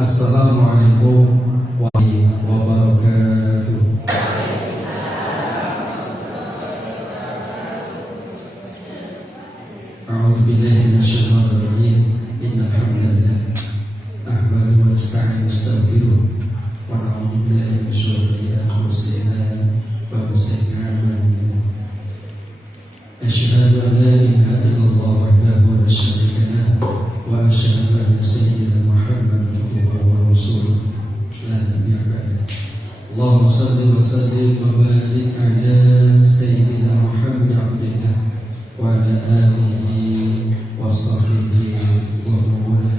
Assalamualaikum warahmatullahi wabarakatuh. A'udzu billahi minasyaitonir rajim. Innal hamdalillah nahmaduhu wa nasta'inuhu wa nastaghfiruh wa na'udzu billahi min shururi anfusina wa min sayyi'ati a'malina. Asyhadu an la ilaha illallah wahdahu la syarika lahu wa asyhadu anna sayyidina Muhammadan abduhu wa rasuluh la nabiyya ba'dahu. Allahumma shalli wa sallim wa barik ala sayyidina Muhammad abdillah wa ala alihi wa sahbihi wa mawala.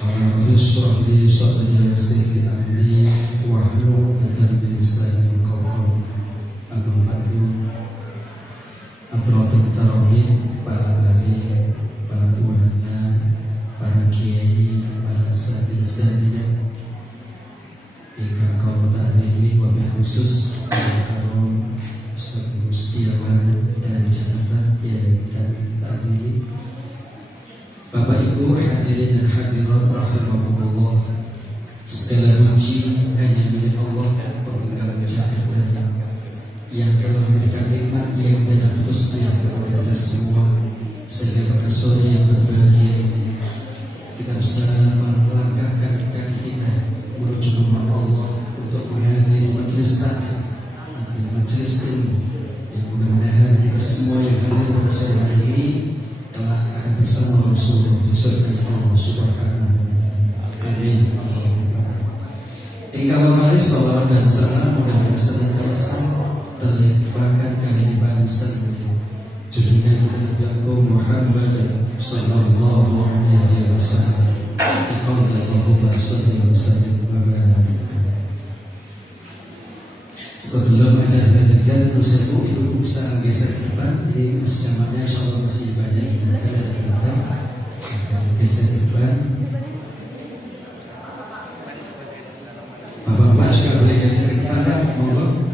Rabbi shrah li sadri wa yassir li amri wahlul 'uqdatam min lisani yafqahu qawli. Amma ba'du. Atratul tarawih, para ahli, para ulama, para kiai, para sahabat-sahabat, hingga kaum ta'lim wa khusus kaum Ustaz Mustiawan dan Jakarta yang kami ta'lim. Bapak Ibu hadirin dan hadirat rahimakumullah, segala puji hanya milik Allah Pengegap jagat yang telah memberikan nikmat yang tidak putusnya kepada kita semua, sehingga pada sore yang berbahagia ini kita bisa melangkahkan kaki kita menuju rumah Allah untuk menghadiri majelis taklim, majelis ilmu, yang mudah-mudahan kita semua yang hadir pada sore hari ini telah akan bersama Rasulullah di surga Allah Subhanahu wa Ta'ala. Amin. Engkau kali salawat dan salam mudah-mudahan senantiasa terlimpahkan kehidupan sendiri junjungan Nabi Agung Muhammad sallallahu alaihi wasallam. Allahumma shalli wa sallim wa barik. Sebelum acara dilanjutkan, Nusaku Ibu bisa geser ke depan. Jadi jamaknya insyaallah masih banyak yang ada di depan. Geser ke depan. Bapak-bapak juga boleh geser ke depan, monggo.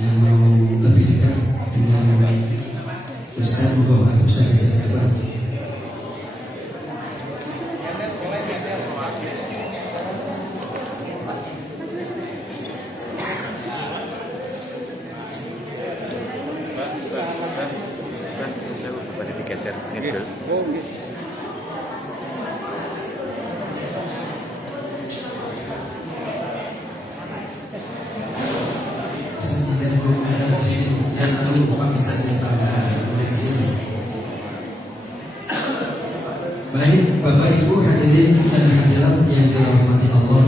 Yang mau lebih dekat dengan Ustaz Mugo bisa geser ke depan. Digeser ini dulu. Baik, Bapak Ibu hadirin dan hadirat yang dirahmati Allah,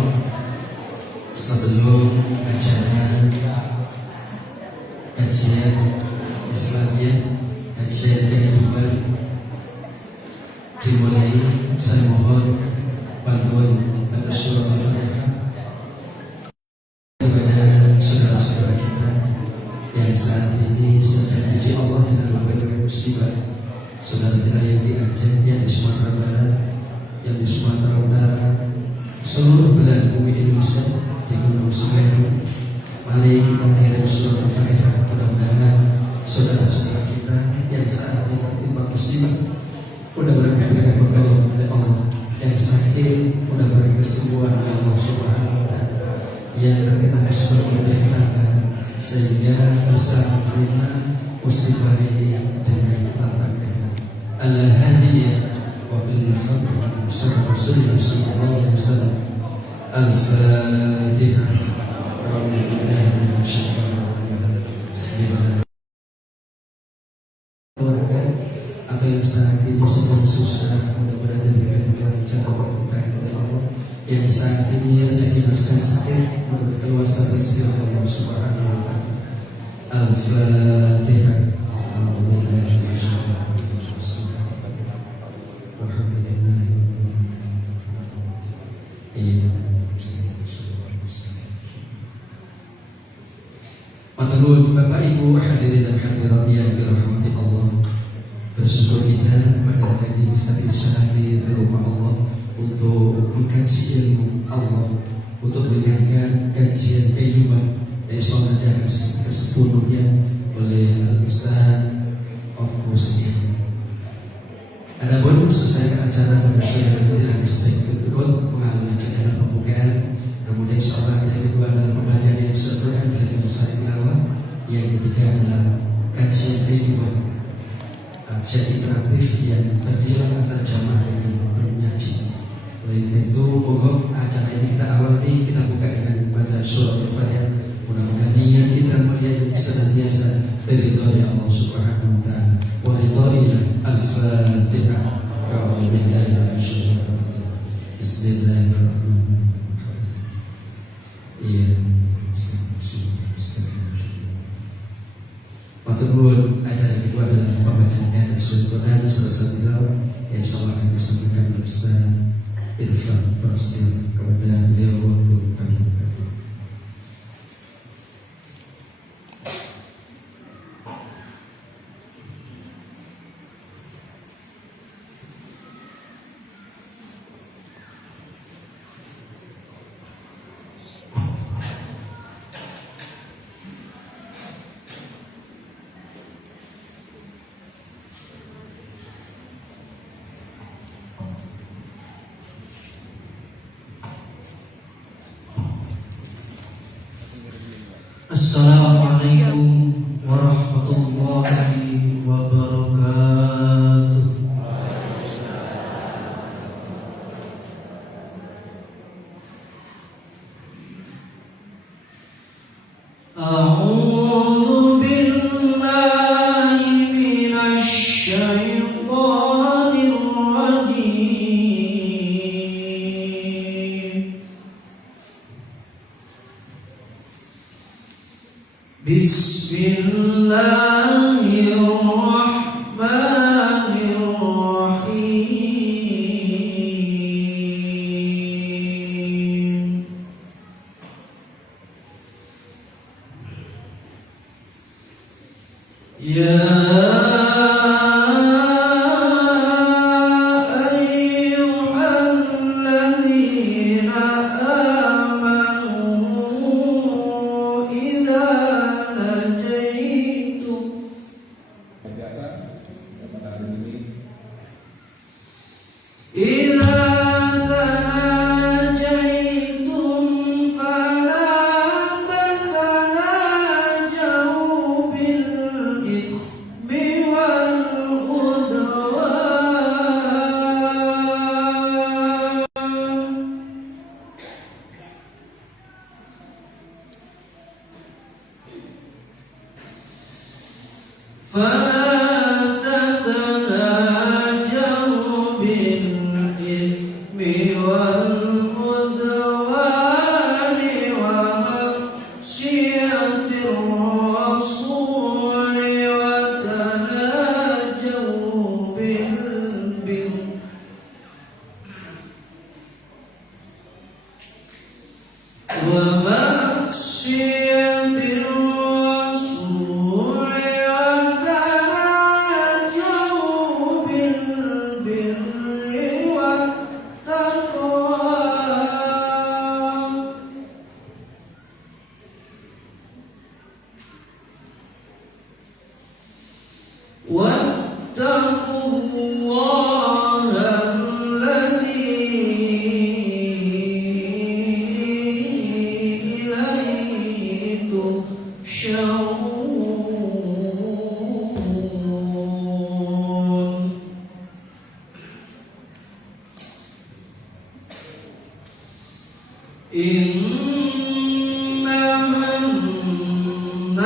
sebelum acara kajian Islamiyah, kajian kehidupan dimulai, saya mohon bantuan atas surah Al-Fatihah kepada saudara-saudara kita yang saat ini sedang diuji Allah dengan berbagai musibah. Saudara kita yang di Aceh, yang di Sumatera Barat, yang di Sumatera Utara, seluruh belahan bumi Indonesia, di Gunung Semeru, mari kita kirim surah Al-Fatihah. Mudah-mudahan saudara-saudara kita yang saat ini tertimpa musibah mudah-mudahan diberikan kebaikan oleh Allah, yang sakit mudah-mudahan kesembuhan oleh Allah Subhanahu wa Ta'ala, yang terkena musibah penderitaan sehingga bisa menerima musibah ini dengan lapang dada. Al-Hadiyah wa kullu hamdin sallallahu alaihi wasallam. Al-Fatihah. A'udzu billahi minasyaitonir rajim. Bismillah. Atau yang saat ini sedang susah, mudah-mudahan diberikan kelancaran oleh Allah. Yang saat ini rezeki sedang sakit, mudah-mudahan keluasan rezeki Allah Subhanahu wa Ta'ala. Al-Fatihah. A'udzu billahi minasyaitonir rajim. Matur Bapak Ibu hadirin dan hadirat yang dirahmati Allah, bersyukur kita pada hari ini bisa hadir di rumah Allah untuk mengkaji ilmu Allah, untuk mendengarkan kajian kehidupan yang nanti akan sepenuhnya oleh Al-Ustaz Mustiawan. Adapun selesai acara pada sore hari nanti setelah itu mengalami acara pembukaan, kemudian sholat yang kedua adalah pembacaan yang Quran dari Masjid Tilawah, yang ketiga adalah kajian ilmu kajian interaktif yang terdiri antara jamaah dengan penyaji. Oleh itu, pokok acara ini kita awali, kita buka dengan baca surah Al-Fatihah. Mudah-mudahan niat kita mulia senantiasa ridho Allah Subhanahu wa taala. Wa ridho Al-Fatihah. A'udzu billahi minasyaitonir rajim. Bismillahirrahmanirrahim. Matur acara itu adalah pembacaan ayat Al-Quran selesai tilawah yang sama akan disampaikan oleh Ustaz Irfan Prasetyo kepada beliau untuk kami. Assalamualaikum warahmatullahi wabarakatuh. A'udzu billahi minasy syaithanir rajim. Bismillahirrahmanirrahim. Ya ayyuhalladzina amanu idza najaitum idza tanajaitum fala tatanajaw bil ithmi wal udwan فلا تتناجوا بالإثم والعدوان ومعصية الرسول وتناجوا بالبر ومعصية الرسول وتناجوا بالبر والتقوى واتقوا الله الذي إليه تحشرون. إنما النجوى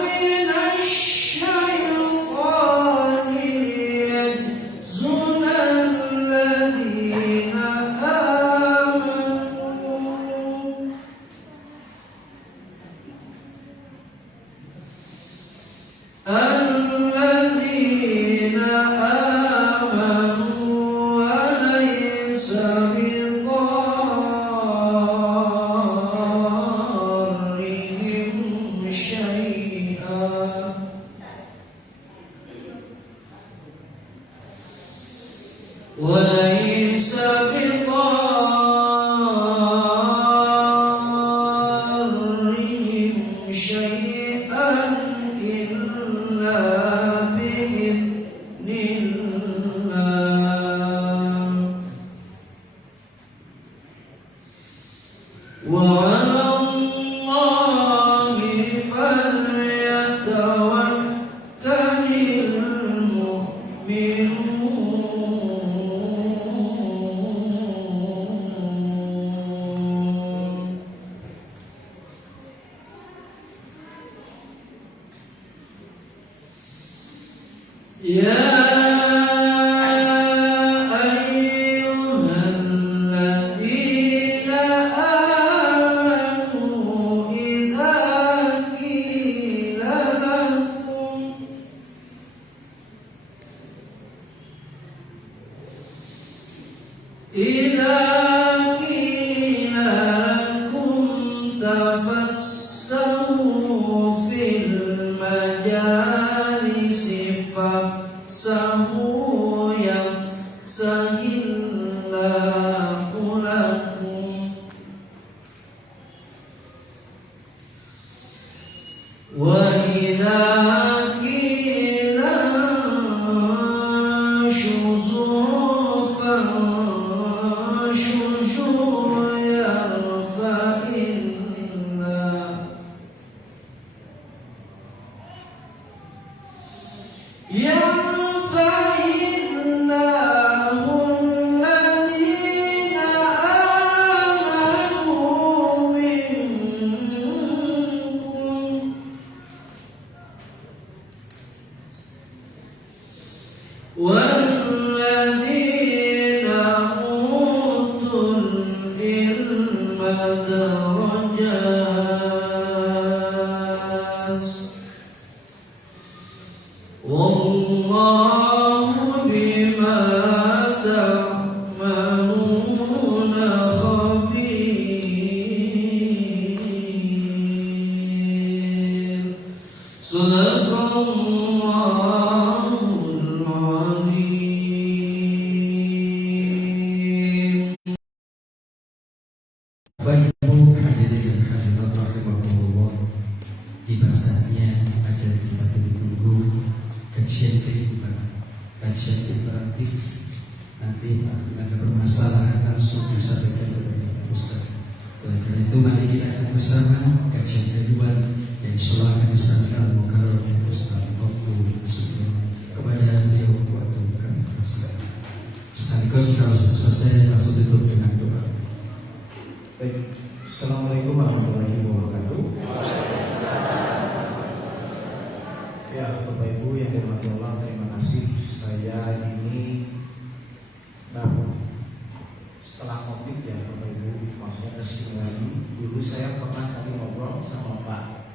من الشيطان ليحزن الذين آمنوا وليس بضارهم شيئا وليس بضارهم شيئا إلا بإذن Ya ayyuhalladzina amanu idza qila lakum tafassahu fil majalisi fafsahu yafsahillahu lakum wa idza qila shuzu fanshuzu yarfa'illahu alladhina amanu minkum والذين أوتوا العلم درجات والله بما تعملون خبير صدق الله العظيم. Bapak Ibu hadirin dan hadirat rahimahullah, tiba saatnya acara kita ditunggu, kajian kehidupan, kajian interaktif. Nanti ada permasalahan langsung disampaikan kepada Ustaz. Oleh karena itu mari kita akan bersama kajian kehidupan yang insyaallah akan disampaikan Mukarram Ustaz Abdul Subhan kepada beliau waktu kami persilakan. Sekaligus kalau selesai langsung ditutup dengan doa. Baik, Assalamualaikum warahmatullahi wabarakatuh. Ya, Bapak Ibu yang dirahmati Allah, terima kasih. Saya ini setelah COVID ya Bapak Ibu, maksudnya kesini lagi. Dulu saya pernah tadi ngobrol sama Pak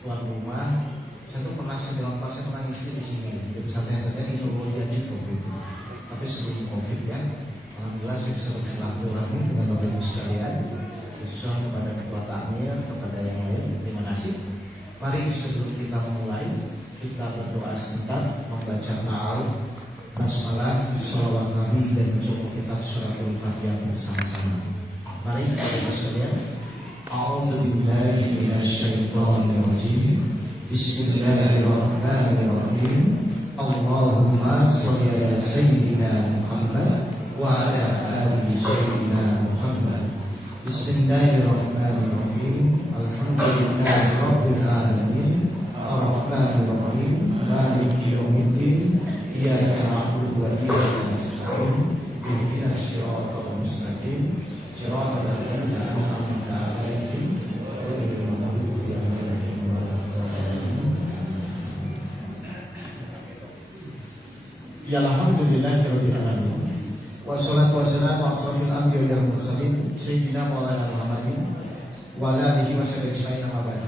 tuan rumah. Saya tuh pernah bilang Pak, saya pernah ngisi di sini. Jadi saya terjadi Nurul Jadi waktu itu. Tapi sebelum COVID ya, alhamdulillah saya bisa bersilaturahmi dengan Bapak Ibu sekalian, khususnya kepada Ketua Takmir, kepada yang lain. Terima kasih. Mari sebelum kita memulai, kita berdoa sebentar, membaca ta'awud, basmalah, sholawat Nabi, dan mencoba kitab suratul Fatihah bersama-sama. Mari Bapak Ibu sekalian. A'udzubillahi minasyaitonir rajim. Bismillahirrahmanirrahim. Allahumma sholli ala sayyidina Muhammad wa ala ali sayyidina Muhammad. Bismillahirrahmanirrahim. Alhamdulillahi rabbil alamin. Ar-Rahmanir Rahim. Maliki yaumiddin. Iyyaka na'budu wa iyyaka nasta'in. Ihdinas siratal mustaqim. Siratal ladzina an'amta 'alaihim ghairil maghdubi 'alaihim waladdallin. Ya alhamdulillahirabbil alamin. Wassalatu wassalamu ala asyrofil anbiya'i wal mursalin sayyidina Maulana Muhammadin wa ala alihi washabihi wa sallam.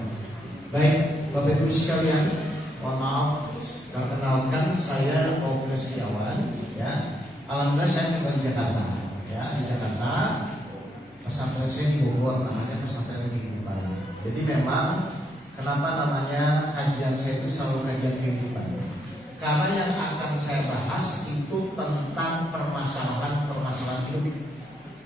Baik, Bapak Ibu sekalian, mohon maaf, perkenalkan saya Oke Setiawan ya. Alhamdulillah saya tinggal di Jakarta ya, di Jakarta. Pesantren saya di Bogor, namanya Pesantren Kehidupan. Jadi memang kenapa namanya kajian saya itu selalu kajian kehidupan? Karena yang akan saya bahas itu tentang permasalahan hidup.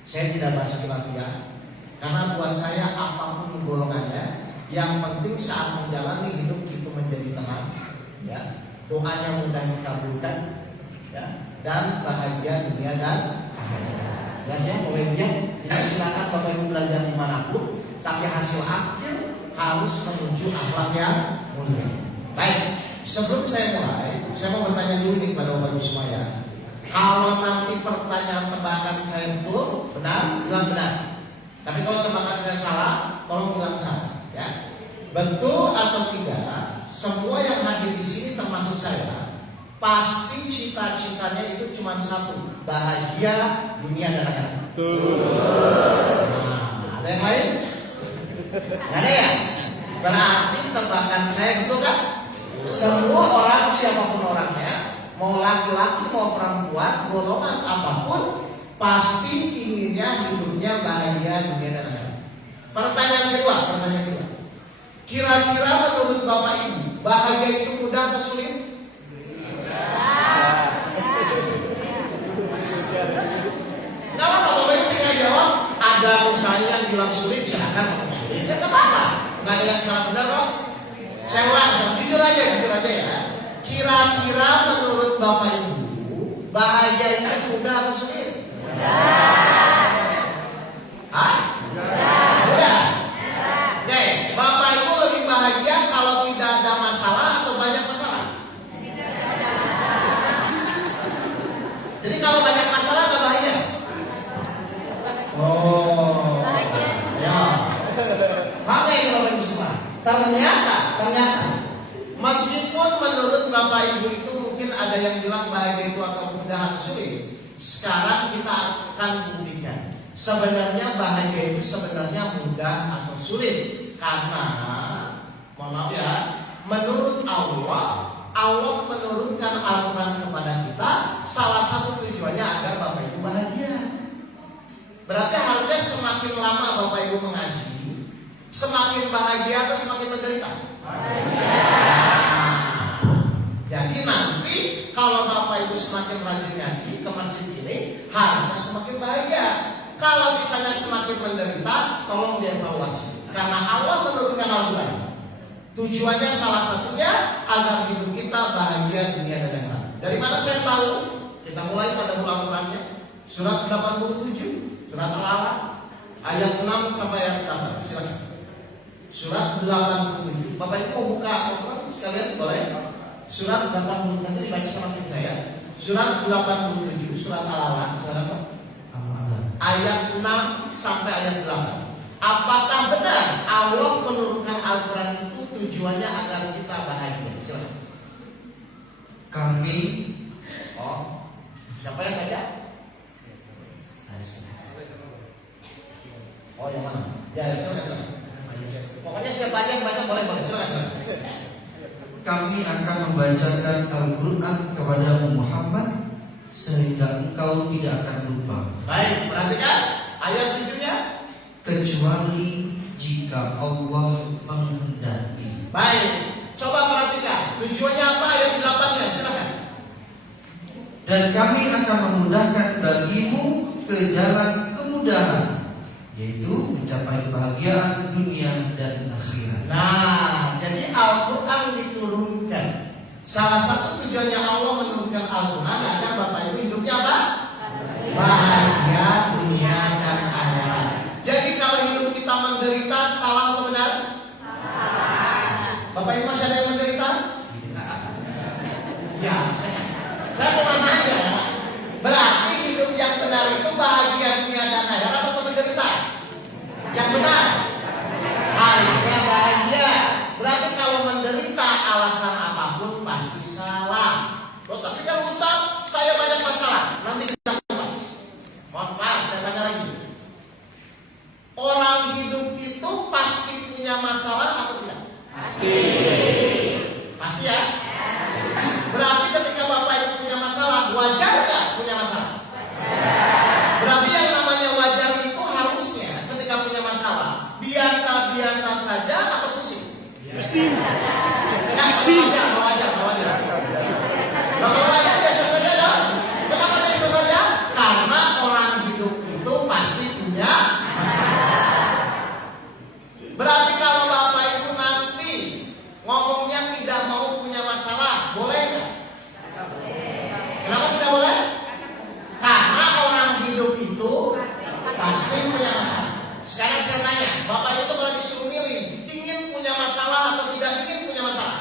Saya tidak bahas khilafiyah, karena buat saya apapun golongannya, yang penting saat menjalani hidup itu menjadi tenang, ya, doanya mudah dikabulkan, ya, dan bahagia dunia dan akhirat. Ya, saya mulai diam. Jadi silakan Bapak Ibu belajar dimanapun, tapi hasil akhir harus menuju akhlak yang mulia. Baik, sebelum saya mulai, saya mau bertanya dulu nih kepada Bapak Ibu semua ya. Kalau nanti pertanyaan tebakan saya betul, benar, bilang benar. Tapi kalau tebakan saya salah, tolong bilang salah. Ya, betul atau tidak? Semua yang hadir di sini termasuk saya, pasti cita-citanya itu cuma satu, bahagia dunia dan akhirat. Nah, ada yang lain? Nggak ada ya? Berarti tebakan saya betul kan? Semua orang, siapapun orangnya, mau laki-laki mau perempuan, golongan apapun, pasti inginnya hidupnya bahagia dunia dan akhirat. Pertanyaan kedua. Kira-kira menurut Bapak Ibu, bahagia itu mudah atau sulit? Nggak apa-apa, Bapak Ibu tinggal jawab. Ada misalnya yang bilang sulit, silahkan ngomong sulit. Ya nggak apa-apa, nggak ada yang salah benar kok. Saya ulang, jujur aja ya. Kira-kira menurut Bapak Ibu, bahagia itu mudah atau sulit? Hah? Mudah. Oke, Bapak Ibu lebih bahagia kalau tidak ada masalah atau banyak masalah? Jadi kalau banyak masalah nggak bahagia? Oh, ya. Makanya ini Bapak Ibu semua. Ternyata meskipun menurut Bapak Ibu itu mungkin ada yang bilang bahagia itu akan mudah atau sulit. Sekarang kita akan buktikan sebenarnya bahagia itu sebenarnya mudah atau sulit. Karena mohon maaf ya, menurut Allah menurunkan Al-Quran kepada kita, salah satu tujuannya agar Bapak Ibu bahagia. Berarti harusnya semakin lama Bapak Ibu mengaji, semakin bahagia atau semakin menderita? Jadi nanti kalau Bapak Ibu semakin rajin ngaji ke masjid ini, harusnya semakin bahagia. Kalau misalnya semakin menderita, tolong dievaluasi. Karena Allah menurunkan Al-Quran, tujuannya salah satunya agar hidup kita bahagia dunia dan akhirat. Dari mana saya tahu? Kita mulai pada bulan Al-Qurannya, surat 87, surat Al-Alaq, ayat 6 sampai ayat 8. Silakan. Surat 87. Bapak Ibu mau buka Al-Quran sekalian boleh? Surat 80, nanti dibaca sama tim saya. Surat 87, surat Al-Alaq, ayat 6 sampai ayat 8. Apakah benar Allah menurunkan Al-Quran itu tujuannya agar kita bahagia? Silakan. Kami. Siapa yang baca? Oh, yang mana? Ya, silakan. Pokoknya siapa aja yang baca boleh silakan. Kami akan membacakan Al-Quran kepada Muhammad sehingga engkau tidak akan lupa. Baik, perhatikan ayat 7-nya. Kecuali jika Allah menghendaki. Baik, coba perhatikan tujuannya apa ayat 8-nya, silakan. Dan kami akan memudahkan bagimu ke jalan kemudahan, yaitu mencapai kebahagiaan dunia dan akhirat. Nah, jadi Al-Quran diturunkan. Salah satu tujuannya Allah menurunkan Al-Quran agar Bapak Ibu hidupnya apa? Bahagia dunia dan akhirat. Jadi kalau hidup kita menderita, salah atau benar? Bapak Ibu masih ada yang menderita? Ya, saya cuma nanya. Berarti hidup yang benar itu bahagia dunia dan akhirat atau menderita? Yang benar harusnya bahagia. Berarti kalau menderita alasan apapun pasti salah. Loh, tapi kan Ustaz, saya banyak masalah. Nanti kita bahas. Maaf, saya tanya lagi. Orang hidup itu pasti punya masalah atau tidak? Pasti. Pasti ya? Berarti ketika Bapak Ibu punya masalah, wajar nggak punya masalah? Berarti yang namanya wajar itu harusnya ketika punya masalah biasa-biasa saja atau pusing? Pusing. Wajar. Kalau wajar biasa saja ya? Kenapa biasa saja? Karena orang hidup itu pasti punya masalah. Berarti kalau Bapak Ibu nanti ngomongnya tidak mau punya masalah, boleh nggak? Kenapa tidak boleh? Karena orang hidup itu pasti punya masalah. Sekarang saya tanya, Bapak itu kalau disuruh milih, ingin punya masalah atau tidak ingin punya masalah?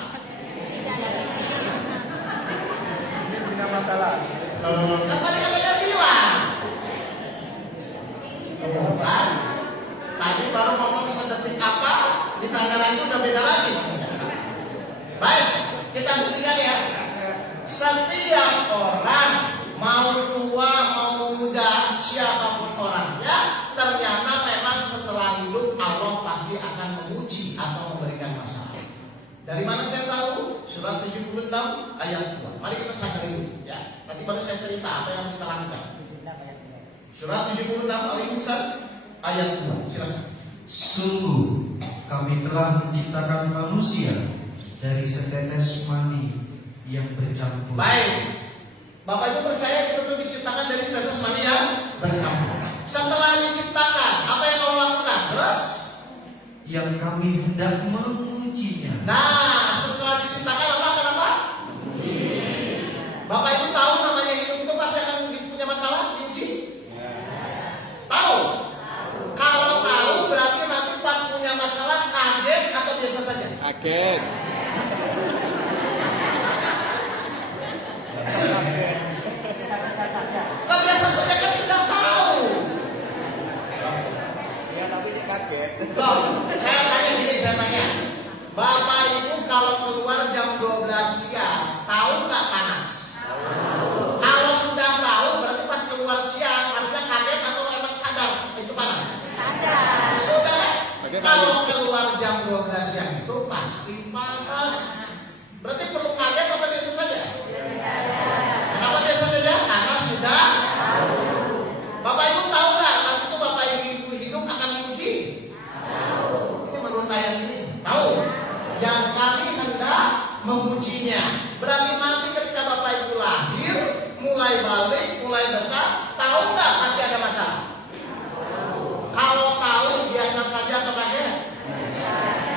Kan tadi katanya bilang. Tuh kan? Tadi baru ngomong sedetik apa, ditanya lagi udah beda lagi. Baik, kita buktikan ya. Setiap orang, mau tua, mau muda, siapapun orangnya, ternyata memang setelah hidup Allah pasti akan menguji atau memberikan masalah. Dari mana saya tahu? Surat 76 ayat 2. Mari kita sadari dulu ya. Nanti baru saya cerita apa yang harus kita lakukan. Surat 76 Al-Insan ayat 2. Silakan. Sungguh kami telah menciptakan manusia dari setetes mani yang bercampur. Baik. Bapak Ibu percaya kita tuh diciptakan dari setetes mani yang bercampur. Setelah diciptakan, apa yang Allah lakukan? Terus? Yang kami hendak mengujinya. Nah, setelah diciptakan apa? Kenapa? Bapak Ibu tahu namanya hidup itu pasti akan punya masalah, diuji? Tahu? Kalau tahu berarti nanti pas punya masalah kaget atau biasa saja? Kaget. Kan biasa saja kan sudah tahu. Ya tapi dia kaget. Loh, saya tanya gini, saya tanya. Bapak Ibu kalau keluar jam 12 siang, tahu nggak panas? Kalau sudah tahu berarti pas keluar siang artinya kaget atau emang sadar itu panas? Sadar. Sudah. Kalau keluar jam 12 siang itu pasti panas. Berarti perlu kaget atau biasa saja? Kenapa biasa saja? Karena sudah tahu. Bapak Ibu tahu nggak nanti itu Bapak Ibu hidup akan diuji? Tahu. Ini menurut ayat ini. Tahu. Yang kami hendak mengujinya. Berarti nanti ketika Bapak Ibu lahir, mulai balik, mulai besar, tahu nggak pasti ada masalah? Kalau tahu biasa saja atau kaget?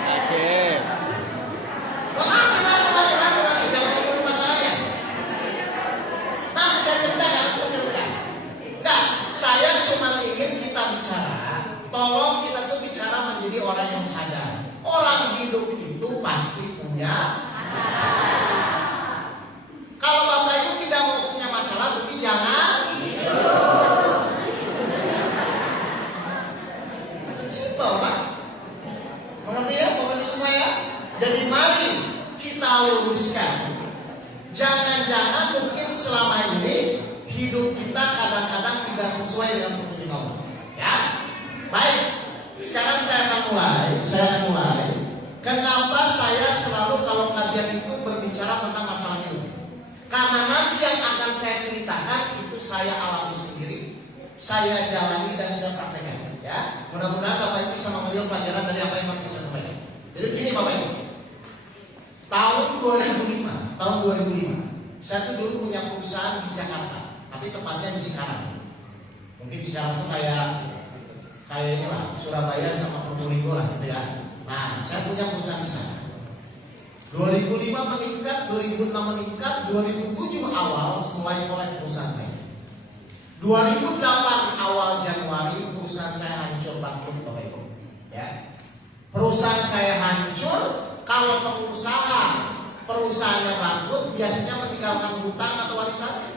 Kaget. Nanti, jangan ngomongin masalahnya. Nanti saya ceritakan, Enggak, saya cuma ingin kita bicara. Tolong kita tuh bicara menjadi orang yang sadar. Orang hidup itu pasti punya masalah. Kalau Bapak Ibu tidak mau punya masalah, berarti jangan hidup. Simpel, Pak. Mengerti ya, Bapak Ibu semua ya? Jadi mari kita luruskan. Jangan-jangan mungkin selama ini hidup kita kadang-kadang tidak sesuai dengan petunjuk Allah. Ya, baik. Sekarang saya akan mulai. Kenapa saya selalu kalau kajian itu berbicara tentang masalah hidup? Karena nanti yang akan saya ceritakan itu saya alami sendiri, saya jalani dan saya praktekkan. Ya, mudah-mudahan Bapak Ibu bisa mengambil pelajaran dari apa yang nanti saya sampaikan. Jadi begini Bapak Ibu. Tahun 2005, saya tuh dulu punya perusahaan di Jakarta, tapi tepatnya di Cikarang. Mungkin Cikarang tuh kayak inilah Surabaya sama Probolinggo lah gitu ya. Nah, saya punya perusahaan di sana. 2005 meningkat, 2006 meningkat, 2007 awal mulai kolek perusahaan saya. 2008 awal Januari perusahaan saya hancur bangkrut Bapak Ibu. Ya. Perusahaan saya hancur. Kalau perusahaannya bangkrut biasanya meninggalkan hutang atau warisan?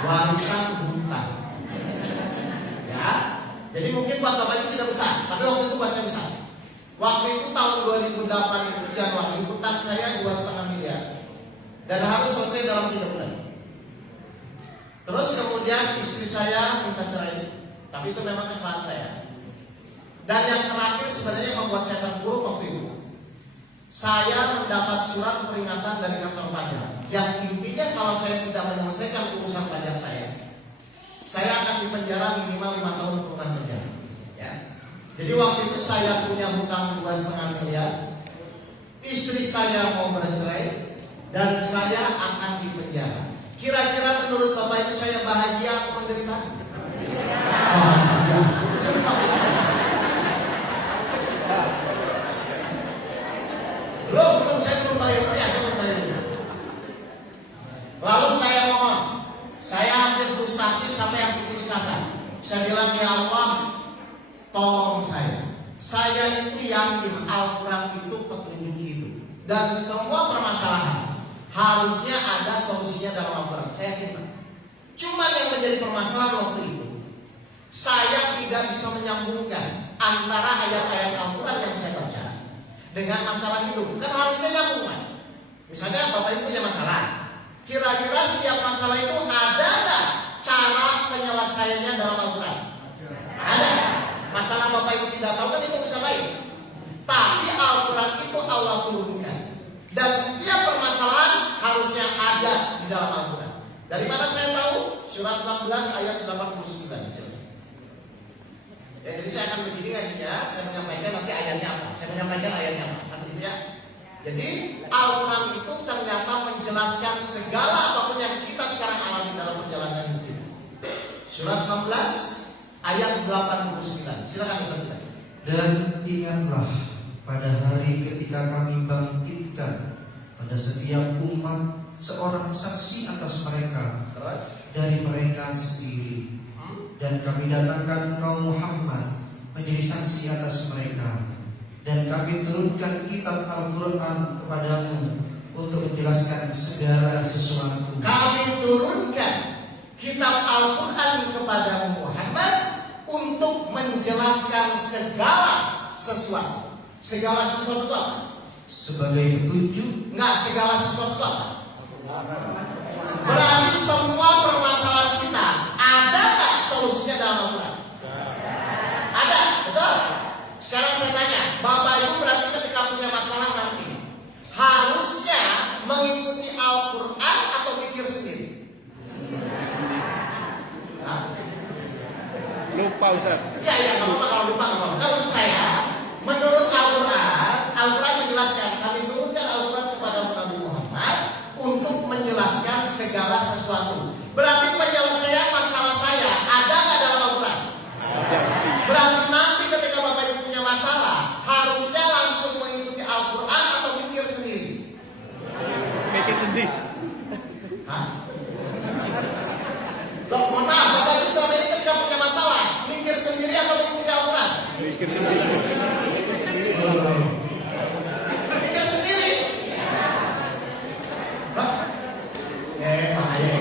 Warisan hutang. Ya. Jadi mungkin buat Bapak itu tidak besar, tapi waktu itu buat saya besar. Waktu itu tahun 2008 itu Januari hutang saya 2,5 miliar dan harus selesai dalam 3 bulan. Terus kemudian istri saya minta cerai, tapi itu memang kesalahan saya. Dan yang terakhir sebenarnya membuat saya terpuruk waktu itu. Saya mendapat surat peringatan dari kantor pajak yang intinya kalau saya tidak menyelesaikan urusan pajak saya akan dipenjara minimal 5 tahun kurungan penjara. Ya. Jadi waktu itu saya punya hutang 2,5 miliar, istri saya mau bercerai dan saya akan dipenjara. Kira-kira menurut Bapak Ibu saya bahagia atau menderita? Bahagia. Belum, saya belum tanya. Lalu saya mohon, saya hampir frustasi sampai yang putus asa. Saya bilang, ya Allah, tolong saya. Saya itu yakin Al-Quran itu petunjuk hidup dan semua permasalahan harusnya ada solusinya dalam Al-Quran. Saya yakin. Cuma yang menjadi permasalahan waktu itu, saya tidak bisa menyambungkan antara ayat-ayat Al-Quran yang saya baca dengan masalah hidup. Kan harusnya nyambungan. Misalnya Bapak Ibu punya masalah, kira-kira setiap masalah itu ada nggak cara penyelesaiannya dalam Al-Quran? Ada. Masalah Bapak Ibu tidak tahu kan itu bisa lain. Tapi Al-Quran itu Allah turunkan, dan setiap permasalahan harusnya ada di dalam Al-Quran. Dari mana saya tahu? Surat 16 ayat 89. Ya, jadi saya akan begini ngajinya, saya menyampaikan nanti ayatnya apa. Saya menyampaikan ayatnya apa. Nanti itu ya. Jadi Al-Quran itu ternyata menjelaskan segala apapun yang kita sekarang alami dalam perjalanan hidup kita. Surat 16 ayat 89. Silakan Ustaz kita. Dan ingatlah pada hari ketika kami bangkitkan pada setiap umat seorang saksi atas mereka dari mereka sendiri, dan kami datangkan kaum Muhammad menjadi saksi atas mereka, dan kami turunkan kitab Al-Quran kepadamu untuk menjelaskan segala sesuatu. Kami turunkan kitab Al-Quran kepadamu Muhammad untuk menjelaskan segala sesuatu. Segala sesuatu apa? Sebagai petunjuk. Enggak, segala sesuatu apa? Berarti semua permasalahan kita ada nggak solusinya dalam Al-Quran? Ada, betul? Sekarang saya tanya, Bapak Ibu berarti ketika punya masalah nanti harusnya mengikuti Al-Quran atau mikir sendiri? Hah? Lupa Ustaz. Iya, nggak apa-apa kalau lupa, nggak apa-apa. Kalau saya, menurut Al-Quran, Al-Quran menjelaskan, kami turunkan Al-Quran kepada Nabi Muhammad untuk menjelaskan segala sesuatu. Berarti penyelesaian masalah saya ada nggak dalam Al-Quran? Ada pasti. Berarti nanti ketika Bapak Ibu punya masalah, harusnya langsung mengikuti Al-Quran atau mikir sendiri? Mikir sendiri. Hah? Loh, mohon maaf, Bapak Ibu selama ini ketika punya masalah, mikir sendiri atau mengikuti Al-Quran? Mikir sendiri. Mikir sendiri. Hah? Bahaya.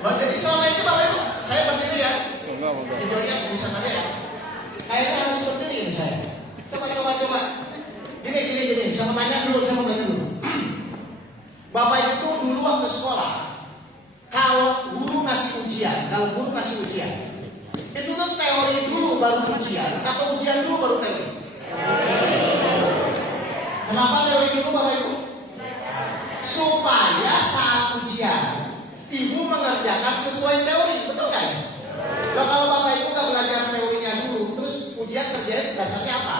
Loh, jadi selama ini Bapak Ibu, saya berdiri ya. Monggo. Videonya bisa saja ya. Kayaknya harus berdiri ini saya. Coba. Gini. Saya mau tanya dulu. Bapak Ibu dulu waktu sekolah, kalau guru ngasih ujian, itu tuh teori dulu baru ujian, atau ujian dulu baru teori? Kenapa teori dulu Bapak Ibu? Supaya saat ujian Ibu mengerjakan sesuai teori, betul kan? Nah, kalau Bapak Ibu nggak belajar teorinya dulu, terus ujian terjadi dasarnya apa?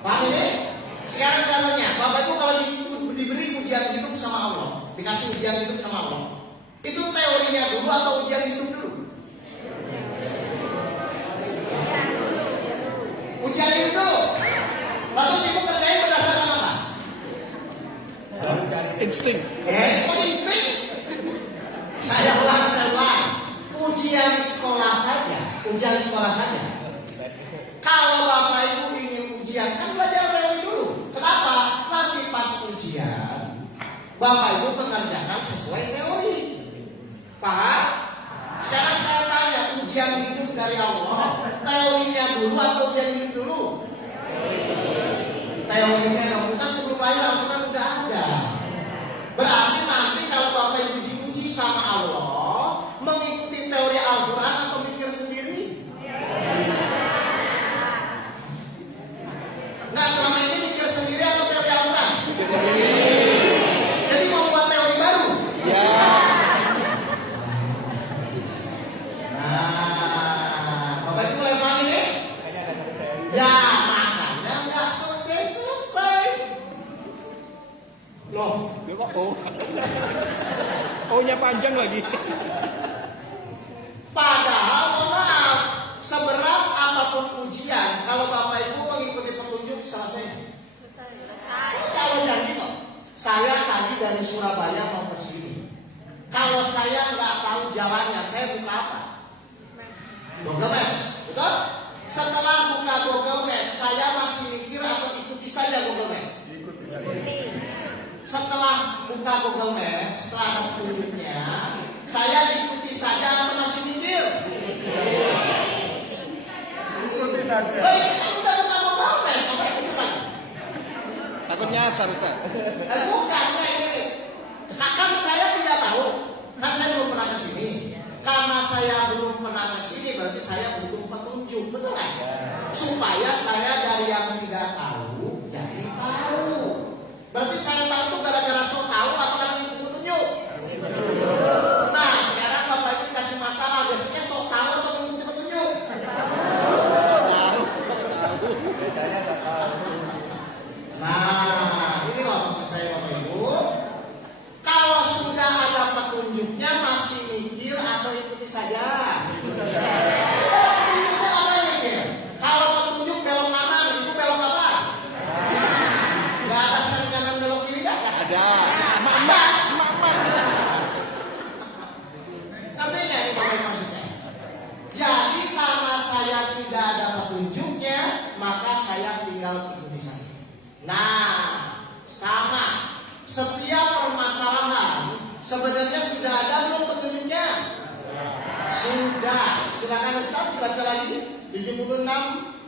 Paham ini? Sekarang saya tanya, Bapak Ibu kalau diberi ujian hidup sama Allah, dikasih ujian hidup sama Allah, itu teorinya dulu atau ujian hidup dulu? Ujian hidup dulu. Lalu Ibu kerjain berdasarkan apa? Insting. Insting. Saya ulang. Ujian sekolah saja. Kalau Bapak Ibu ingin ujian, kan belajar teori dulu. Kenapa? Nanti pas ujian, Bapak Ibu mengerjakan sesuai teori. Paham? Sekarang saya tanya, ujian hidup dari Allah, teorinya dulu atau ujian hidup dulu? Teorinya dong, kan sebelum lahir Al-Quran udah ada. Berarti nanti kalau Bapak Ibu diuji sama Allah, mengikuti teori Al-Quran atau mikir sendiri? Nggak, selama ini mikir sendiri atau teori Al-Quran? Mikir sendiri. Jadi mau buat teori baru? Ya. Nah, Bapak Ibu mulai paham ini? Ya, makanya nggak selesai. Loh, Kok O-nya panjang lagi. padahal maaf, seberat apapun ujian, kalau Bapak Ibu mengikuti petunjuk selesai. Saya janji kok. Saya tadi dari Surabaya mau ke sini. Kalau saya nggak tahu jalannya, saya buka apa? Google Maps, betul? Setelah buka Google Maps, saya masih mikir atau ikuti saja Google Maps? Setelah buka Google Maps, setelah ada petunjuknya, Pasar Ustaz. Bukan, ini. Kan saya tidak tahu. Kan saya belum pernah ke sini. Karena saya belum pernah ke sini, berarti saya butuh petunjuk, betul kan? Supaya saya dari yang tidak tahu jadi tahu. Berarti saya tahu itu gara-gara so tahu atau karena itu petunjuk? Nah, sekarang Bapak Ibu kasih masalah, biasanya so tahu atau mengikuti petunjuk? Nah, ini loh maksud saya Bapak Ibu. Kalau sudah ada petunjuknya masih mikir atau ikuti saja? Petunjuknya apa yang mikir? Kalau petunjuk belok kanan, itu belok apa? Gak ada sen kanan belok kiri kan? Ada. Artinya ini Bapak Ibu maksudnya. Jadi karena saya sudah ada petunjuknya, maka saya tinggal ikuti saja. Nah, sama. Setiap permasalahan sebenarnya sudah ada belum petunjuknya? Sudah. Silakan Ustaz dibaca lagi 76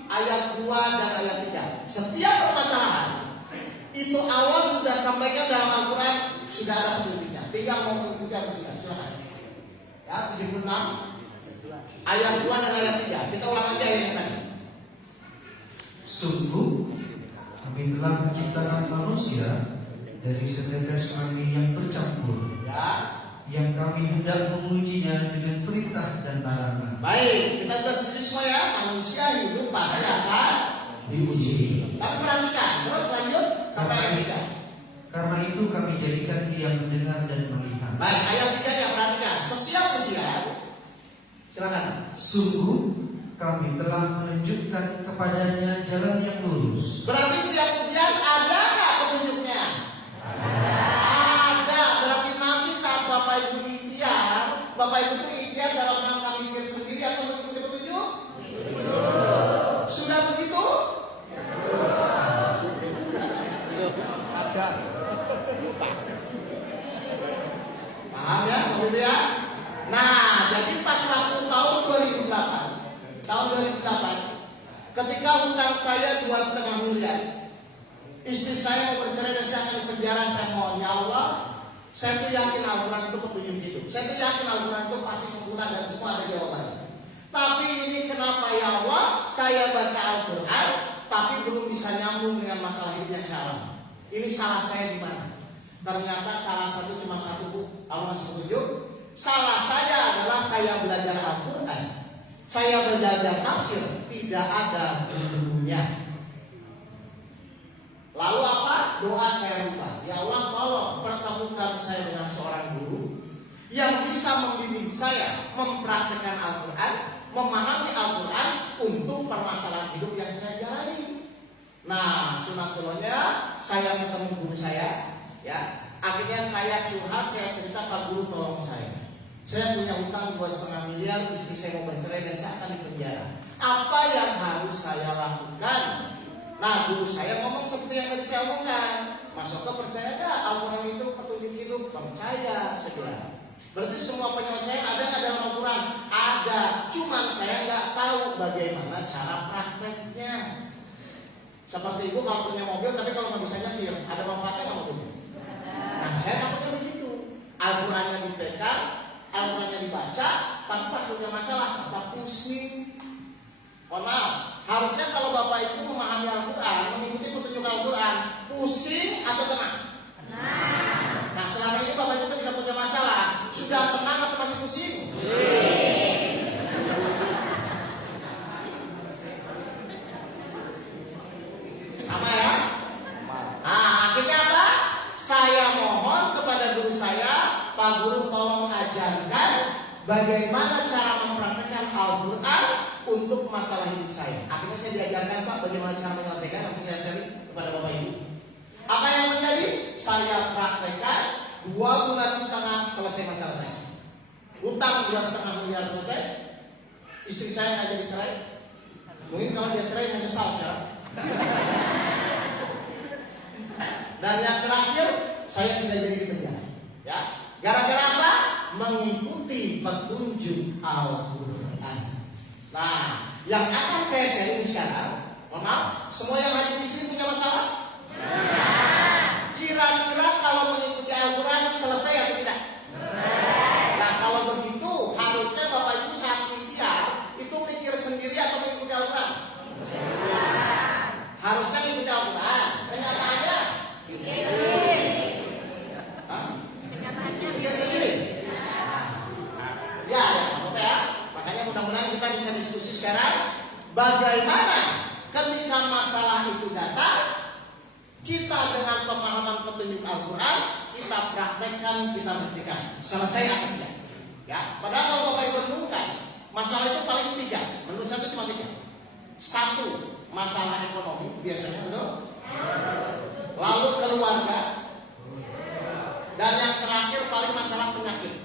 ayat 2 dan ayat 3. Setiap permasalahan itu Allah sudah sampaikan dalam Al-Quran, sudah ada petunjuknya. Tinggal mau mengikuti atau tidak. Silakan. Ya, 76 ayat 2 dan ayat 3. Kita ulang aja ini tadi. Sungguh kami telah menciptakan manusia dari setetes mani yang bercampur, Ya. yang kami hendak mengujinya dengan perintah dan larangan. Baik, kita sudah setuju semua ya. Manusia hidup pasti akan diuji. Tapi perhatikan, terus lanjut sampai ayat 3. Karena itu kami jadikan dia mendengar dan melihat. Baik, ayat 3 ya, perhatikan. Setiap ujian, silakan. Sungguh kami telah menunjukkan kepadanya jalan yang lurus. Berarti setiap ujian ada nggak petunjuknya? Ada. Berarti nanti saat Bapak Ibu ikhtiar, Bapak Ibu itu ikhtiar dalam rangka mikir sendiri atau mengikuti petunjuk? Sudah begitu? Paham ya, Bapak Ibu ya? Nah, jadi pas waktu tahun 2008, ketika hutang saya 2,5 miliar, istri saya mau bercerai dan saya akan dipenjara. Saya mohon, ya Allah, saya tuh yakin Al-Quran itu petunjuk hidup. Saya tuh yakin Al-Quran itu pasti sempurna dan semua ada jawabannya. Tapi ini kenapa ya Allah, saya baca Al-Quran, tapi belum bisa nyambung dengan masalah hidup yang saya alami. Ini salah saya di mana? Ternyata salah satu cuma satu, Bu. Allah masih petunjuk. Salah saya adalah saya belajar Al-Quran, saya belajar tafsir, tidak ada gurunya. Lalu apa? Doa saya lupa. Ya Allah, tolong pertemukan saya dengan seorang guru yang bisa membimbing saya mempraktekkan Al-Quran, memahami Al-Quran untuk permasalahan hidup yang saya jalani. Nah, sunatullahnya saya ketemu guru saya, ya. Akhirnya saya curhat, saya cerita, Pak Guru tolong saya. Saya punya utang 2,5 miliar, istri saya mau bercerai dan saya akan dipenjara. Apa yang harus saya lakukan? Nah, guru saya ngomong seperti yang tadi saya omongkan. Mas Oka percaya gak Al-Quran itu petunjuk hidup? Percaya, saya bilang. Berarti semua penyelesaian ada nggak dalam Al-Quran? Ada. Cuman saya nggak tahu bagaimana cara prakteknya. Seperti ibu kalau punya mobil, tapi kalau nggak bisa nyetir, ada manfaatnya nggak mobilnya? Nah, saya takutnya begitu. Al-Qurannya dipegang, Al-Qurannya dibaca, tapi pas punya masalah, apa pusing. Mohon maaf, harusnya kalau Bapak Ibu memahami Al-Quran, mengikuti petunjuk Al-Quran, pusing atau tenang? Nah, selama ini Bapak Ibu ketika punya masalah, sudah tenang atau masih pusing? Sama ya? Nah, akhirnya apa? Saya mohon kepada guru saya, Pak Guru tolong ajarkan bagaimana cara mempraktekkan Al-Quran untuk masalah hidup saya. Akhirnya saya diajarkan, Pak, bagaimana cara menyelesaikan. Nanti saya share kepada Bapak Ibu. Apa yang terjadi? Saya praktekkan 2,5 bulan selesai masalah saya. Utang 2,5 miliar selesai. Istri saya nggak jadi cerai. Mungkin kalau dia cerai menyesal sekarang. Dan yang terakhir, saya tidak jadi di penjara. Ya, gara-gara apa? Mengikuti petunjuk Al-Quran. Nah, yang akan saya sharing sekarang, mohon maaf, semua yang hadir di sini punya masalah? sekarang, bagaimana ketika masalah itu datang, kita dengan pemahaman petunjuk Al-Quran, kita praktekkan, kita buktikan. Selesai atau tidak? Ya, padahal kalau Bapak Ibu renungkan, masalah itu paling 3. Menurut saya itu cuma 3. 1, masalah ekonomi biasanya, betul? Lalu keluarga, dan yang terakhir paling masalah penyakit.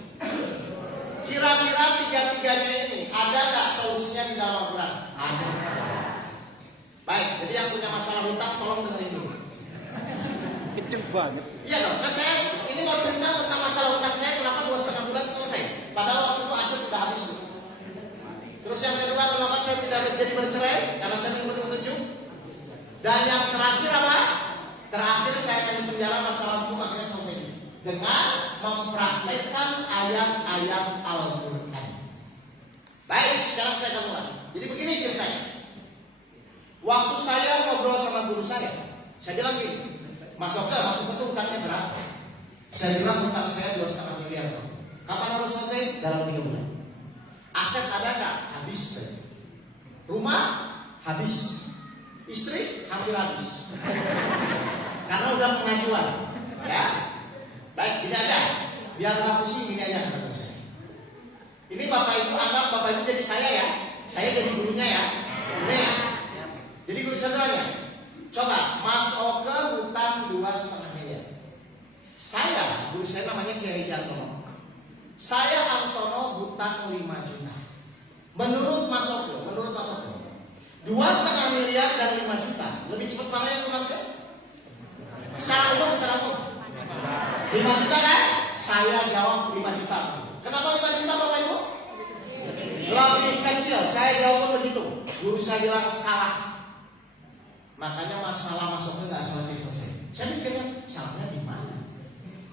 Kira-kira 3-tiganya ini ada nggak solusinya di dalam Al-Quran? Ada. Baik, jadi yang punya masalah hutang tolong dengerin dulu. Kenceng banget. Iya dong, nah saya ini mau cerita tentang masalah hutang saya kenapa 2,5 bulan selesai. Padahal waktu itu aset sudah habis. Terus yang kedua, kenapa saya tidak jadi bercerai? Karena saya ingin petunjuk. Dan yang terakhir apa? Terakhir saya akan di penjara masalah hukum akhirnya selesai dengan mempraktekkan ayat-ayat Al-Quran. Baik, sekarang saya akan mulai. Jadi begini ceritanya. Waktu saya ngobrol sama guru saya bilang gini, Mas Oke, masuk itu hutangnya berapa? Saya bilang hutang saya 2,5 miliar. Kapan harus selesai? Dalam 3 bulan. Aset ada nggak? Habis saja. Rumah habis. Istri hampir habis. Karena udah pengajuan. Ya. Baik, gini aja. Biar nggak pusing, gini aja kata saya. Ini Bapak Ibu anggap Bapak Ibu jadi saya ya. Saya jadi gurunya ya. Ini ya. Jadi guru saya tanya, coba Mas Oke hutang 2,5 miliar. Saya, guru saya namanya Kiai Jantono. Saya Antono hutang 5 juta. Menurut Mas Oke, 2,5 miliar dan 5 juta. Lebih cepat mana yang Mas Oke? Secara umum. 5 juta kan? Saya jawab 5 juta. Kenapa 5 juta Bapak Ibu? Lebih kecil. Saya jawab begitu. Guru saya bilang salah. Makanya masalah masuknya nggak selesai. Saya mikirnya salahnya di mana?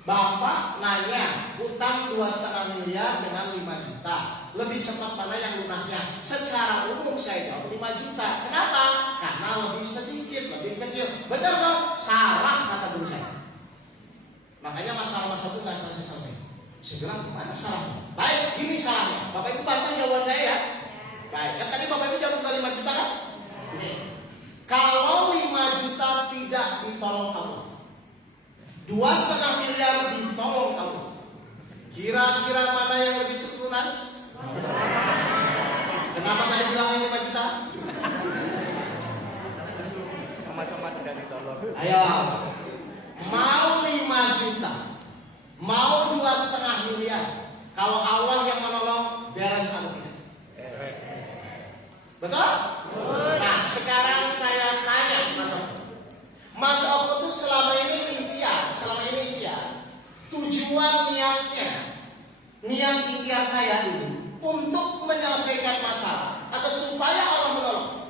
Bapak nanya hutang 2,5 miliar dengan 5 juta. Lebih cepat mana yang lunasnya? Secara umum saya jawab 5 juta. Kenapa? Karena lebih sedikit, lebih kecil. Benar dong? Salah kata guru saya. Makanya masalah itu nggak selesai. Saya bilang gimana salahnya? Baik, gini salahnya. Bapak Ibu bantah jawaban saya ya. Baik, kan tadi Bapak Ibu jawab 5 juta kan? Ini. Kalau 5 juta tidak ditolong Allah, 2,5 miliar ditolong Allah, kira-kira mana yang lebih cepat lunas? Kenapa tadi bilangnya 5 juta? Sama-sama tidak ditolong. Ayo, mau 5 juta, mau 2,5 miliar. Kalau Allah yang menolong, beres nanti. Betul? Nah, sekarang saya tanya Mas Oke itu selama ini ikhtiar, tujuan niat ikhtiar saya dulu untuk menyelesaikan masalah atau supaya Allah menolong.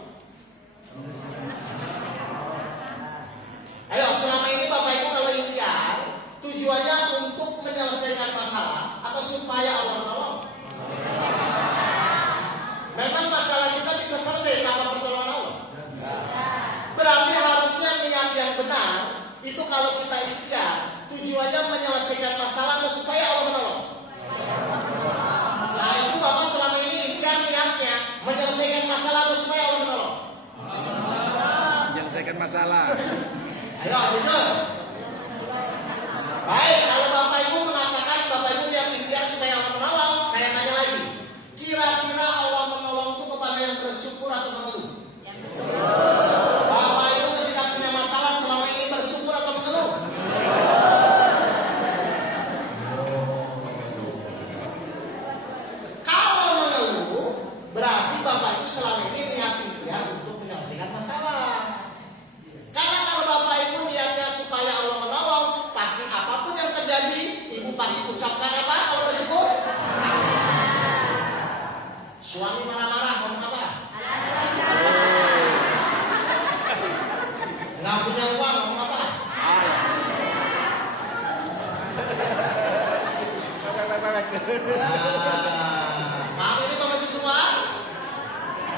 Ayo, selama ini Bapak Ibu kalau ikhtiar, tujuannya untuk menyelesaikan masalah atau supaya Allah menolong. Memang masalah kita bisa selesai tanpa pertolongan Allah. Berarti harusnya niat yang benar itu kalau kita ikhtiar tujuannya menyelesaikan masalah atau supaya Allah menolong. Nah itu Bapak selama ini ikhtiar niatnya menyelesaikan masalah atau supaya Allah menolong. Menyelesaikan masalah. Ayo jujur. Baik, kalau Bapak Ibu mengatakan Bapak Ibu yang ikhtiar supaya Allah menolong, saya tanya lagi. Kira-kira Allah menolong itu kepada yang bersyukur atau mengeluh? Bapak Ibu ketika punya masalah selama ini bersyukur atau mengeluh? Kalau mengeluh, berarti Bapak Ibu selama ini niat ikhtiar untuk menyelesaikan masalah. Karena kalau Bapak Ibu niatnya supaya Allah menolong, pasti apapun yang terjadi, Ibu pasti ucapkan apa? Kalau bersyukur. Suami marah-marah, ngomong apa? Nggak punya uang, ngomong apa? Paham ini Bapak Ibu semua?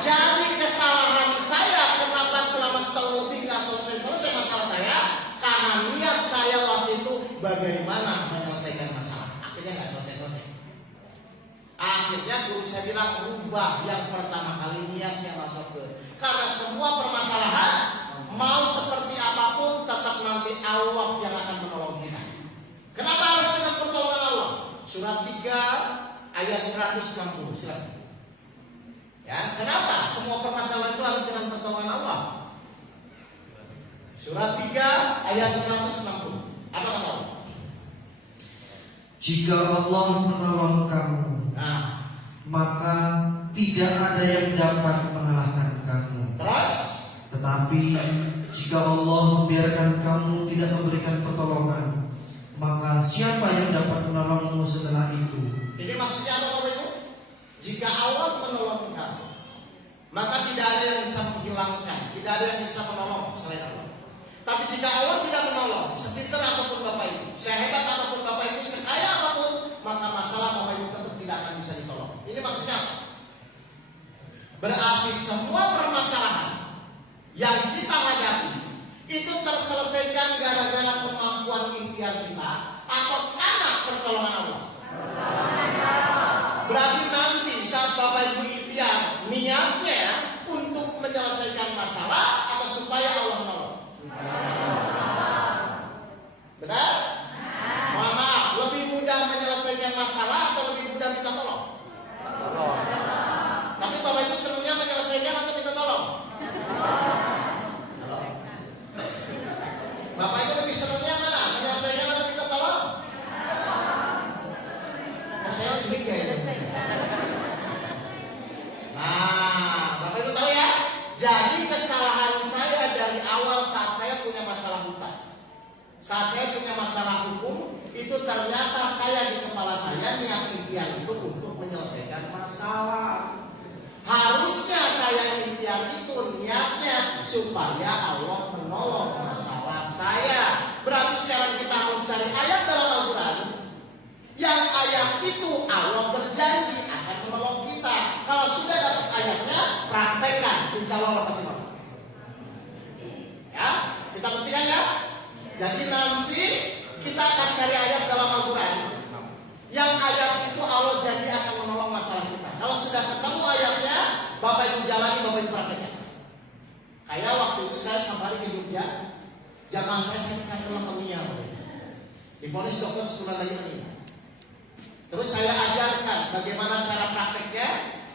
Jadi kesalahan saya kenapa selama setahun lebih nggak selesai masalah saya? Karena niat saya waktu itu bagaimana menyelesaikan masalah. Akhirnya nggak selesai. Akhirnya guru saya bilang rubah yang pertama kali niatnya masuk ke. Karena semua permasalahan mau seperti apapun tetap nanti Allah yang akan menolong kita. Kenapa harus dengan pertolongan Allah? Surat 3 ayat 160. Silakan. Ya, kenapa semua permasalahan itu harus dengan pertolongan Allah? Surat 3 ayat 160. Apa kata Allah? Jika Allah menolong kamu, Nah, maka tidak ada yang dapat mengalahkan kamu. terus Tetapi jika Allah membiarkan kamu tidak memberikan pertolongan, maka siapa yang dapat menolongmu setelah itu? ini maksudnya apa Bapak Ibu? Jika Allah menolong kamu, maka tidak ada yang bisa menghilangkan, tidak ada yang bisa menolong selain Allah. Tapi jika Allah tidak menolong, sepintar apapun Bapak Ibu, sehebat apapun Bapak Ibu, sekaya apapun, maka masalah Bapak Ibu tetap tidak akan bisa ditolong. Ini maksudnya apa? Berarti semua permasalahan yang kita hadapi itu terselesaikan gara-gara kemampuan ikhtiar kita atau karena pertolongan Allah. Berarti nanti saat Bapak Ibu ikhtiar, niatnya untuk menyelesaikan masalah atau supaya Allah menolong. Benar? Mohon maaf, lebih mudah menyelesaikan masalah atau lebih mudah minta tolong? Tapi Bapak Ibu senangnya menyelesaikan atau minta tolong? Bapak Ibu lebih senangnya mana? Menyelesaikan atau minta tolong? Kok saya curiga ya? Nah, Bapak Ibu tahu ya? Jadi kesalahan saya dari awal saat saya punya masalah hutang, saat saya punya masalah hukum, itu ternyata saya di kepala saya niat ikhtiar itu untuk menyelesaikan masalah. Harusnya saya ikhtiar itu niatnya supaya Allah menolong masalah saya. Berarti sekarang kita harus cari ayat dalam Al-Quran yang ayat itu Allah berjanji akan menolong kita. Kalau sudah dapat ayatnya, praktekkan, insya Allah pasti mau. Ya, kita buktikan ya. Jadi nanti kita akan cari ayat dalam Al-Quran yang ayat itu Allah janji akan menolong masalah kita. Kalau sudah ketemu ayatnya, Bapak Ibu jalani, Bapak Ibu praktekkan. Kayak waktu itu saya sampai ke Jogja, jamaah saya sakit kanker leukemia, divonis dokter sebulan lagi meninggal. Terus saya ajarkan bagaimana cara prakteknya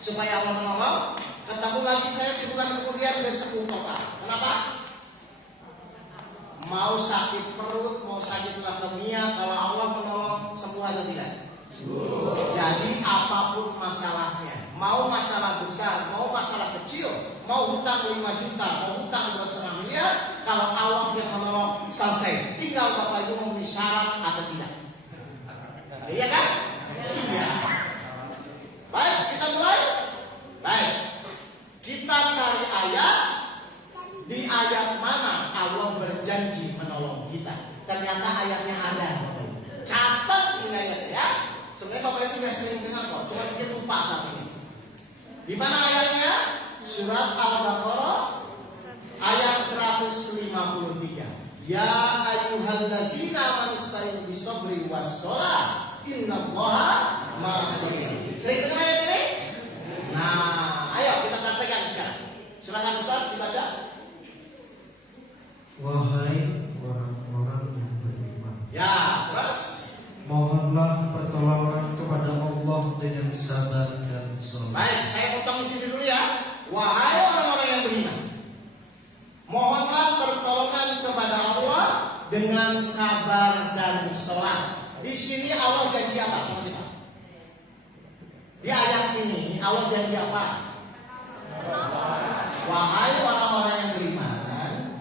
supaya Allah menolong. Ketemu lagi saya sebulan kemudian udah sembuh total. Kenapa? Mau sakit perut, mau sakit leukemia, kalau Allah menolong sembuh atau tidak? Jadi apapun masalahnya, mau masalah besar, mau masalah kecil, mau hutang 5 juta, mau hutang 2,5 miliar, kalau Allah yang menolong selesai. Tinggal Bapak Ibu memenuhi syarat atau tidak. Iya kan? Iya. Baik, kita mulai. Baik, kita cari ayat. Di ayat mana Allah berjanji menolong kita? Ternyata ayatnya ada. Catat ini ayatnya ya. Sebenarnya Bapak Ibu nggak sering dengar kok, cuma mungkin lupa saat ini. Di mana ayatnya? Surat Al-Baqarah ayat 153. Ya ayyuhallazina amanu ista'inu bis-sabri was-shalah innallaha ma'as-sabirin. Sering dengar ayat ini? Nah, ayo kita praktekkan sekarang. Silakan Ustaz dibaca. Wahai orang-orang yang beriman, Ya, terus mohonlah pertolongan kepada Allah dengan sabar dan sholat. baik, saya potong isi dulu ya. Wahai orang-orang yang beriman, mohonlah pertolongan kepada Allah dengan sabar dan sholat. Di sini Allah janji apa sama kita? Di ayat ini Allah janji apa? Wahai orang-orang yang beriman,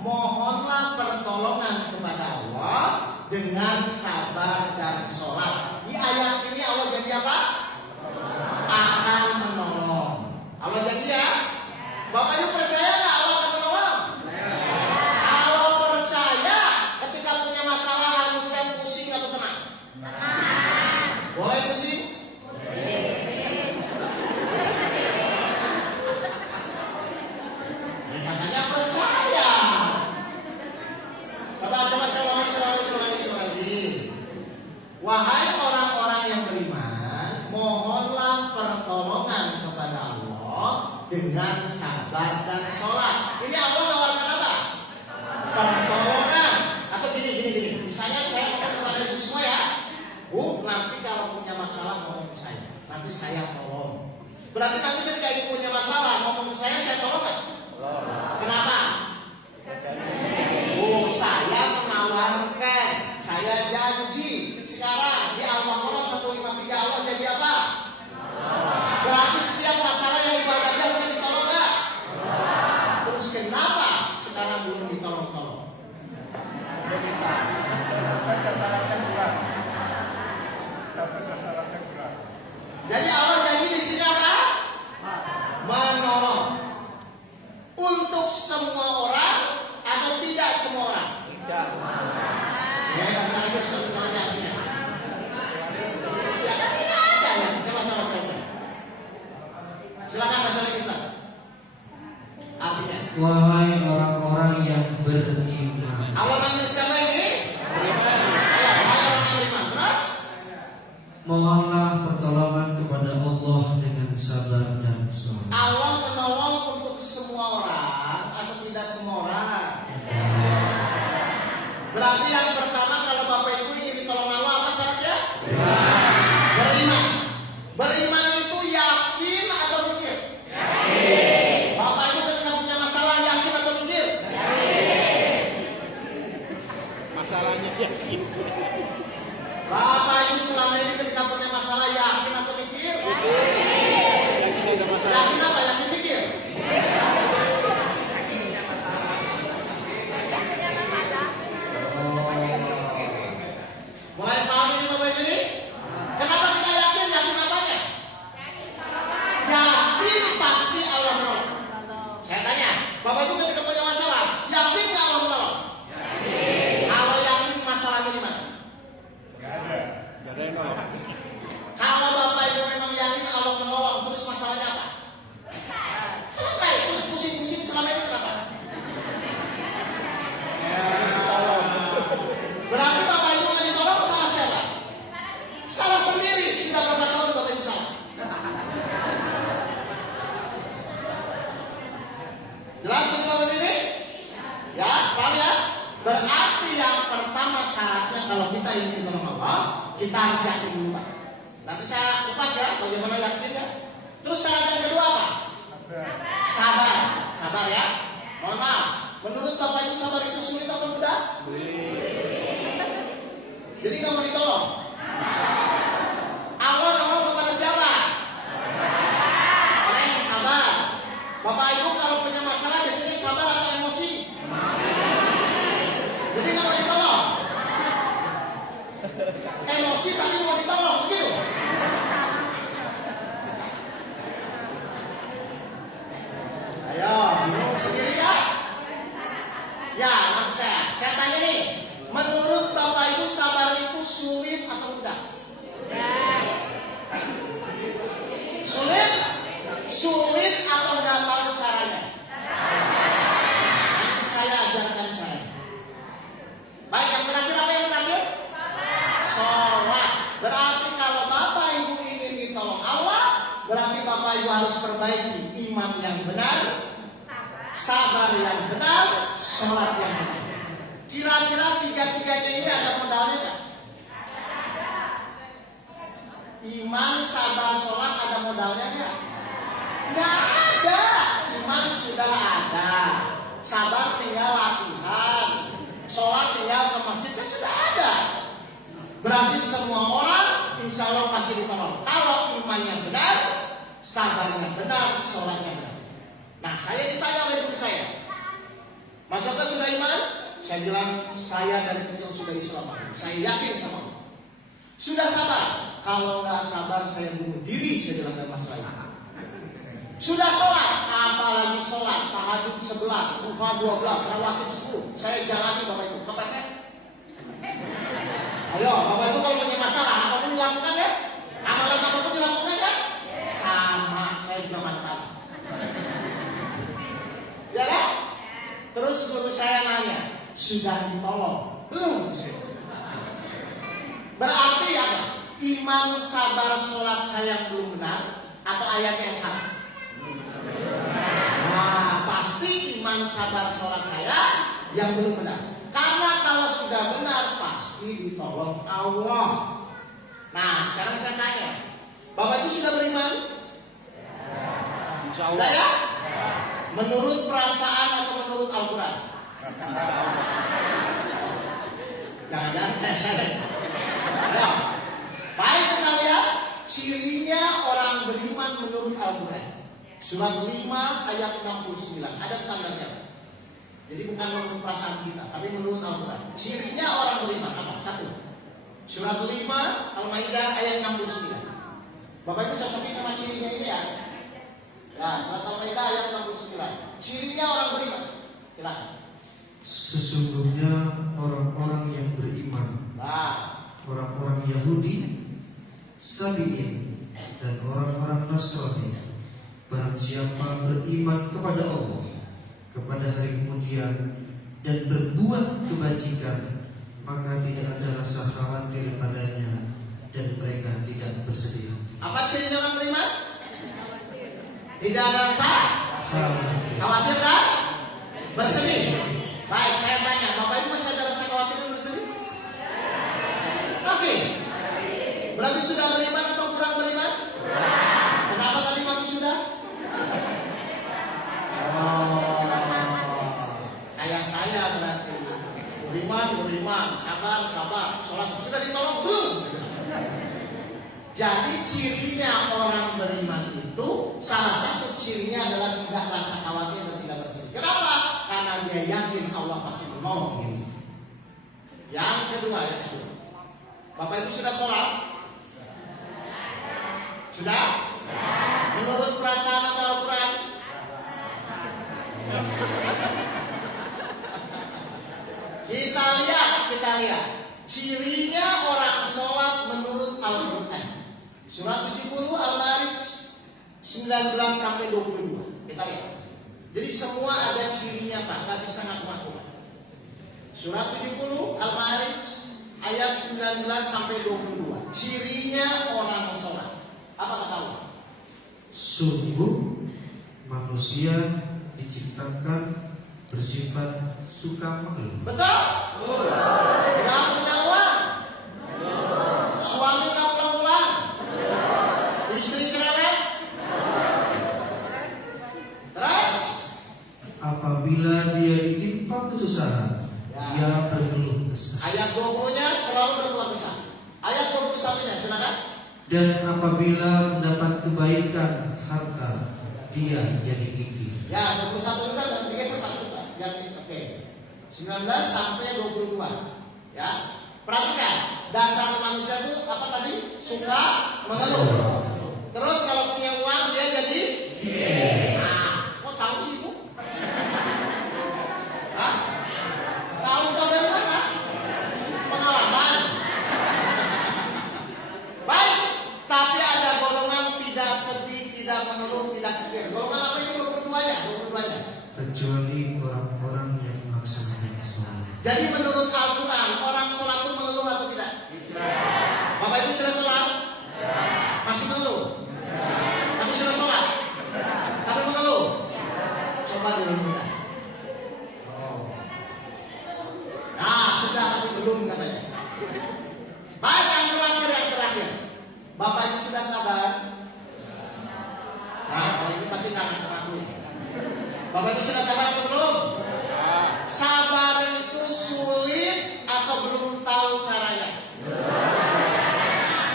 mohonlah pertolongan kepada Allah dengan sabar dan sholat. Di ayat ini Allah janji apa? Akan menolong. Allah janji ya? Bapak Ibu percaya nggak Allah akan menolong? Kalau percaya, ketika punya masalah harusnya pusing atau tenang? Boleh pusing? Ya, katanya percaya. Coba saya ulangi lagi. Wahai orang-orang yang dengan sabar dan sholat. Ini Allah menawarkan apa? Pertolongan. Atau gini. Misalnya saya ngomong kepada ibu semua ya, Bu, nanti kalau punya masalah ngomong ke saya. Nanti saya tolong. Berarti nanti ketika ibu punya masalah ngomong ke saya tolong nggak? Kenapa? Bu, saya menawarkan, saya janji. Sekarang di Al-Baqarah 153 Allah jadi apa? Berarti setiap masalah yang ibadah dia udah ditolong nggak? Terus kenapa sekarang belum ditolong-tolong? Jadi Allah janji di sini apa? Menolong. Untuk semua orang atau tidak semua orang? Tidak. Ya, baca aja sebenarnya artinya. Ya kan tidak ada ya. Coba. Silakan baca lagi Ustaz. Artinya. Wahai orang-orang yang beriman. Allah manggil siapa ini? Beriman. Wahai orang yang beriman. Terus? Mohonlah pertolongan kepada Allah dengan sabar dan sholat. Allah menolong untuk semua orang atau tidak semua orang? Berarti yang pertama kalau Bapak Ibu ingin ditolong Allah apa syaratnya? Beriman. Beriman itu yakin atau mikir? Yakin. Bapak Ibu ketika punya masalah yakin atau mikir? Yakin. Masalahnya yakin. Bapak Ibu selama ini ketika punya masalah yakin atau mikir? Yakin ada masalah. Yakin apa? Yakin mikir? Mulai paham ini Bapak Ibu ini? Kenapa kita yakin? Yakin apanya? Yakin pasti Allah menolong. Saya tanya, Bapak Ibu ketika punya masalah, yakin nggak Allah menolong? Yakin. Kalau yakin masalahnya di mana? Gak ada yang nolong. Kalau Bapak Ibu memang yakin Allah menolong, terus masalahnya apa? Selesai. Terus pusing-pusing selama ini kenapa? Berarti Bapak Ibu nggak ditolong salah siapa? Salah sendiri. Sudah berapa tahun Bapak Ibu salah? Jelas Bapak ini? Ya, paham ya? Berarti yang pertama syaratnya kalau kita ingin ditolong Allah, kita harus yakin dulu Pak. Nanti saya kupas ya, bagaimana yakinnya. Terus syarat yang kedua apa? Sabar. Sabar ya. Mohon maaf. Menurut Bapak Ibu sabar itu sulit atau mudah? Jadi nggak mau ditolong. Allah nolong kepada siapa? Orang yang sabar. Bapak Ibu kalau punya masalah biasanya sabar atau emosi? Jadi nggak mau ditolong. Emosi tapi mau ditolong, begitu? Ayo, bingung sendiri ya? Ya, maksud saya tanya nih. Menurut Bapak Ibu sabar itu sulit atau mudah? Sulit? Sulit atau nggak tahu caranya? Nanti saya ajarkan caranya. Baik, yang terakhir apa yang terakhir? Sholat. Berarti kalau Bapak Ibu ingin ditolong Allah, berarti Bapak Ibu harus perbaiki iman yang benar, sabar yang benar, sholat yang benar. Kira-kira tiga-tiganya ini ada modalnya nggak? Iman, sabar, sholat ada modalnya nggak? Nggak ada. Iman sudah ada, sabar tinggal latihan, sholat tinggal ke masjid kan sudah ada. Berarti semua orang insya Allah pasti ditolong. Kalau imannya benar, sabarnya benar, sholatnya benar. Nah, saya ditanya oleh guru saya, Mas Oka sudah iman? Saya bilang, saya dari kecil sudah Islam. Saya yakin sama Allah. Sudah sabar? Kalau nggak sabar, saya bunuh diri. Saya bilang dalam masalah ini. Sudah sholat? Apalagi sholat. Tahajud 11, duha 12, rawatib 10. Saya jalani Bapak Ibu. Tepatnya? Ayo, Bapak Ibu kalau punya masalah, apapun dilakukan ya? Amalan apapun dilakukan ya? Sama, saya juga mantap. Ya kan? Terus guru saya nanya, sudah ditolong? Belum. Berarti apa? Iman, sabar, sholat saya yang belum benar atau ayat yang salah? Nah, pasti iman, sabar, sholat saya yang belum benar. Karena kalau sudah benar pasti ditolong Allah. Nah, sekarang saya tanya, Bapak itu sudah beriman? Insya Sudah Allah. ya? Menurut perasaan atau menurut Al-Quran? Insya Allah. Jangan-jangan kayak saya. Ayo. Baik, kita lihat cirinya orang beriman menurut Al-Quran. Surat 5 ayat 69. Ada standarnya. Jadi bukan menurut perasaan kita, tapi menurut Al-Quran. Cirinya orang beriman apa? Satu. Surat 5 Al-Maidah ayat 69. Bapak Ibu cocokin sama cirinya ini ya. Ya, surat Al-Maidah ayat 69. Cirinya orang beriman. Silakan. Sesungguhnya orang-orang yang beriman, Nah, orang-orang Yahudi, Sabi'in, dan orang-orang Nasrani, barang siapa beriman kepada Allah, kepada hari kemudian, dan berbuat kebajikan, maka tidak ada rasa khawatir padanya, dan mereka tidak bersedih hati. apa cirinya orang beriman? Tidak ada rasa khawatir dan bersedih. Baik, saya tanya, Bapak Ibu masih ada rasa khawatir dan bersedih? Masih? Berarti sudah beriman atau kurang beriman? Kenapa tadi kamu sudah? Oh, kayak saya berarti. Beriman, sabar, sholat sudah ditolong belum? Jadi cirinya orang beriman itu salah satu cirinya adalah tidak rasa khawatir dan tidak bersedih. Kenapa? Karena dia yakin Allah pasti menolong ini. Yang kedua, Bapak Ibu sudah sholat? Sudah? Menurut perasaan atau Al-Quran? Kita lihat cirinya orang sholat menurut Al-Quran. Surat 70 Al-Ma'arij 19 sampai 22. Kita lihat. Jadi semua ada cirinya Pak, nggak bisa ngaku-ngaku. Surat 70 Al-Ma'arij ayat 19 sampai 22. Cirinya orang sholat. Apa kata Allah? Sungguh manusia diciptakan bersifat suka mengeluh. Betul? Nggak punya uang. Suami nggak pulang-pulang. Istri cerewet. Terus? Apabila dia ditimpa kesusahan, dia berkeluh kesah. Ayat 20-nya selalu berkeluh kesah. Ayat 21-nya silakan. Dan apabila mendapat kebaikan harta, dia jadi gigih. Ya, 21 juga dan 3 sempat Ustaz. Yang oke. 19 sampai 22. Ya. Perhatikan, dasar manusia itu apa tadi? Suka mengeluh. Terus kalau punya uang dia jadi nah, kok tahu sih Ibu? Hah? Tahu dari mana? Pengalaman. Baik, tapi ada golongan tidak sedih, tidak mengeluh, tidak kikir. Golongan apa ini? 22-nya, 22-nya. Kecuali orang-orang yang melaksanakan sholat. Jadi menurut Al-Quran, orang sholat itu mengeluh atau tidak? Bapak Ibu sudah sholat? Masih mengeluh? Tapi sudah sholat? Tapi mengeluh? Coba direnungkan. Nah, sudah tapi belum katanya. Baik, yang terakhir. Bapak Ibu sudah sabar? Nah, kalau ini pasti nggak akan terlalu. Bapak Ibu sudah sabar atau belum? Sabar itu sulit atau belum tahu caranya?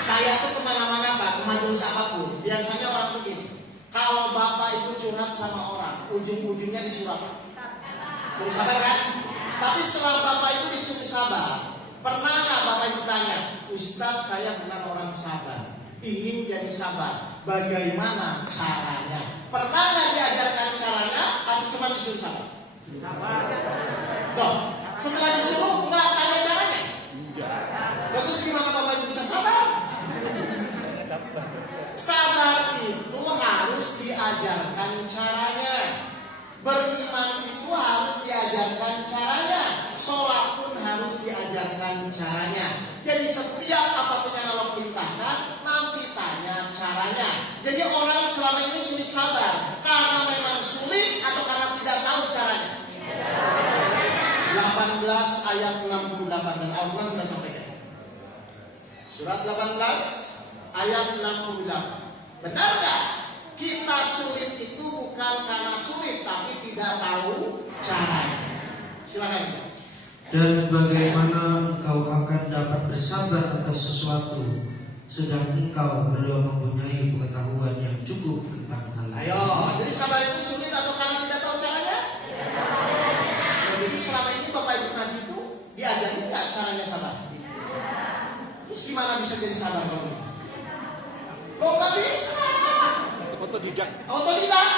Saya tuh kemana-mana Pak, ke majelis apapun. Biasanya orang begini. Kalau Bapak itu curhat sama orang, ujung-ujungnya disuruh apa? Suruh sabar kan? Tapi setelah Bapak itu disuruh sabar, pernah nggak Bapak itu tanya, Ustadz saya bukan orang sabar, ingin jadi sabar, bagaimana caranya? Pernah nggak diajarkan caranya atau cuma disuruh sabar? Loh, setelah disuruh nggak tanya caranya? Terus gimana Bapak Ibu bisa sabar? Sabar itu harus diajarkan caranya. Beriman itu harus diajarkan caranya. Sholat pun harus diajarkan caranya. Jadi setiap apapun yang Allah perintahkan, nanti tanya caranya. Jadi orang selama ini sulit sabar? Karena memang sulit atau karena tidak tahu caranya? 18 ayat 68 dan Al-Quran sudah sampaikan. Surat 18 ayat 68. Benar gak? Kita sulit itu bukan karena sulit, tapi tidak tahu caranya. Silakan. Dan bagaimana engkau akan dapat bersabar atas sesuatu sedang engkau belum mempunyai pengetahuan yang cukup tentang hal itu? Ayo, jadi sabar itu sulit atau karena tidak tahu caranya? Jadi selama ini Bapak Ibu ngaji itu diajari nggak caranya sabar? Terus gimana bisa jadi sabar kalau ini? Lo nggak bisa. Otodidak. Otodidak.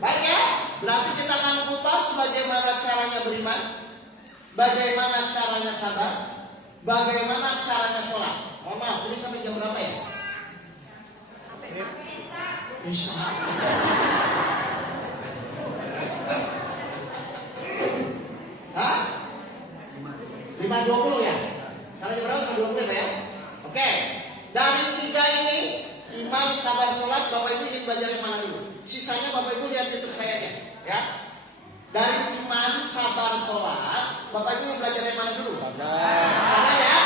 Baik ya, berarti kita akan kupas bagaimana caranya beriman, bagaimana caranya sabar, bagaimana caranya sholat. Mohon maaf, ini sampai jam berapa ya? Insya Allah. Hah? 5.20 ya? Sampai jam berapa? 5.20 ya? Oke. Dari 3 ini, iman, sabar, sholat, Bapak Ibu ingin belajar yang mana dulu? Sisanya Bapak Ibu lihat YouTube saya ya. Dari iman, sabar, sholat, Bapak Ibu mau belajar yang mana dulu? Sabar ya?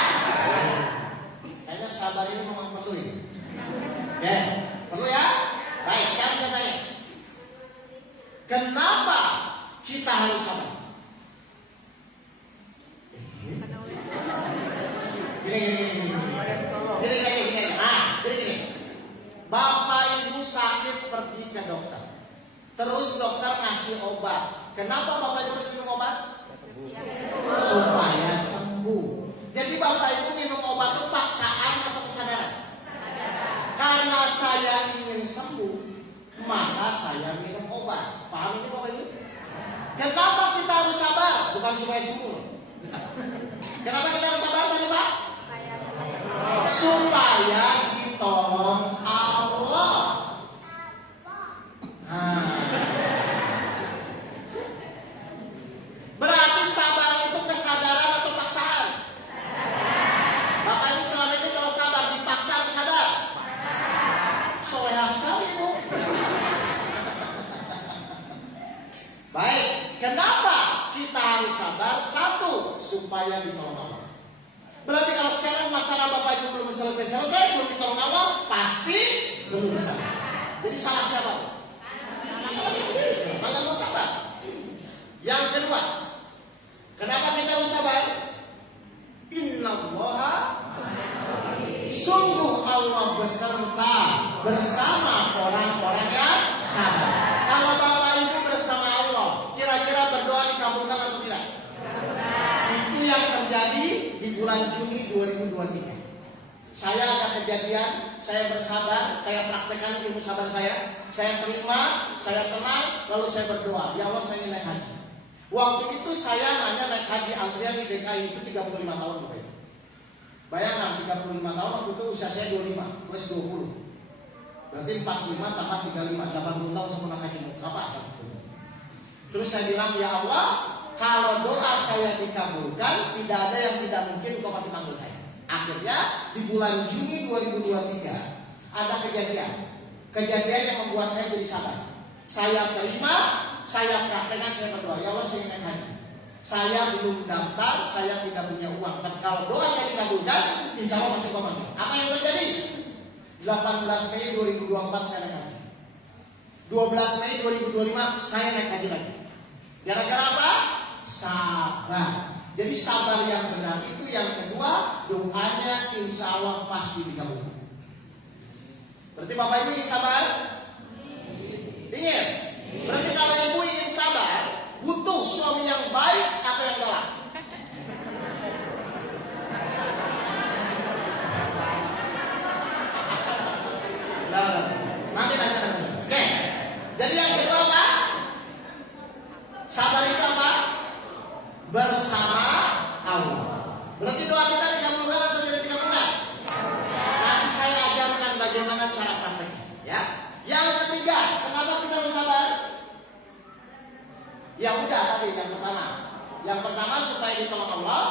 Kayaknya sabar ini memang perlu ini. Oke, perlu ya? Baik, sekarang saya tanya. Kenapa kita harus sabar? Gini. Bapak Ibu sakit pergi ke dokter. Terus dokter ngasih obat. Kenapa Bapak Ibu harus minum obat? Supaya sembuh. Jadi Bapak Ibu minum obat itu paksaan atau kesadaran? Karena saya ingin sembuh, maka saya minum obat. Paham ini Bapak Ibu? Kenapa kita harus sabar? Bukan supaya sembuh. Kenapa kita harus sabar tadi Pak? Supaya ditolong Allah. Berarti sabar itu kesadaran atau paksaan? Bapak ini selama ini kalau sabar dipaksa atau sadar? Soleha sekali Bu. Baik, kenapa kita harus sabar? Satu, supaya ditolong Allah. Berarti kalau sekarang masalah Bapak Ibu belum selesai, belum ditolong Allah, pasti belum bisa. Jadi salah siapa? Salah sendiri. Maka mau sabar. Yang kedua, kenapa kita harus sabar? Innallaha, sungguh Allah bersama orang-orang yang sabar. Kalau Bapak Ibu bersama Allah, kira-kira berdoa dikabulkan atau tidak? Itu yang terjadi di bulan Juni 2023. Saya ada kejadian, saya bersabar, saya praktekkan ilmu sabar saya terima, saya tenang, lalu saya berdoa, ya Allah saya ingin naik haji. Waktu itu saya nanya naik haji antrian di DKI itu 35 tahun. Bayangkan 35 tahun waktu itu usia saya 25 plus 20. Berarti 45 tambah 35, 80 tahun sempurna haji. Kapan? Terus saya bilang, ya Allah, kalau doa saya dikabulkan, tidak ada yang tidak mungkin kau pasti panggil saya. Akhirnya di bulan Juni 2023 ada kejadian yang membuat saya jadi sabar. Saya terima, saya praktekkan, saya berdoa, ya Allah saya ingin haji. Saya belum daftar, saya tidak punya uang. Dan kalau doa saya dikabulkan, insya Allah pasti kau panggil. Apa yang terjadi? 18 Mei 2024 saya naik haji. 12 Mei 2025 saya naik haji lagi. Gara-gara apa? Sabar. Jadi sabar yang benar itu yang kedua, doanya insya Allah pasti dikabulkan. Berarti Bapak Ibu ingin sabar? Ingin? Berarti kalau Ibu ingin sabar, butuh suami yang baik atau yang galak? Nanti. Oke. Jadi yang kedua apa? Sabar itu apa? Bersama Allah. Berarti doa kita dikabulkan atau tidak dikabulkan? Nanti saya ajarkan bagaimana cara prakteknya. Ya. Yang ketiga, kenapa kita harus sabar? Ya udah tadi yang pertama. Yang pertama supaya ditolong Allah.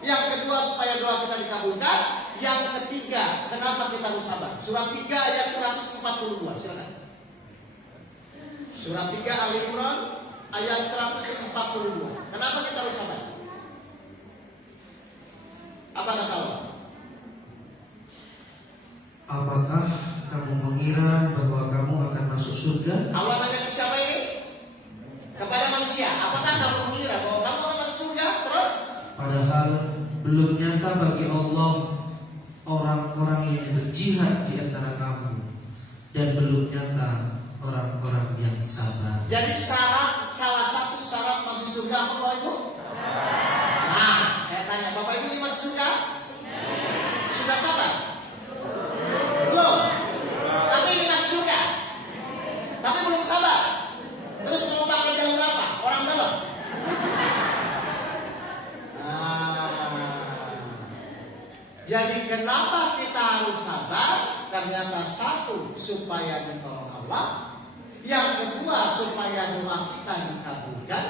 Yang kedua supaya doa kita dikabulkan. yang ketiga, kenapa kita harus sabar? Surat 3 ayat 142, silakan. Surat 3 Ali Imran ayat 142. Kenapa kita harus sabar? Apa kata Allah? Apakah kamu mengira bahwa kamu akan masuk surga? Allah nanya ke siapa ini? Kepada manusia. Apakah kamu mengira bahwa kamu akan masuk surga? Terus? Padahal belum nyata bagi Allah orang-orang yang berjihad di antara kamu, dan belum nyata orang-orang yang sabar. Jadi salah satu syarat masuk surga apa Bapak Ibu? Nah, saya tanya, Bapak Ibu ini masuk surga? Sudah sabar? Belum. Tapi ini masuk surga. Tapi belum sabar. Terus mau pakai jam berapa? Orang dalam. Jadi kenapa kita harus sabar? Ternyata satu, supaya ditolong Allah. Yang kedua, supaya doa kita dikabulkan.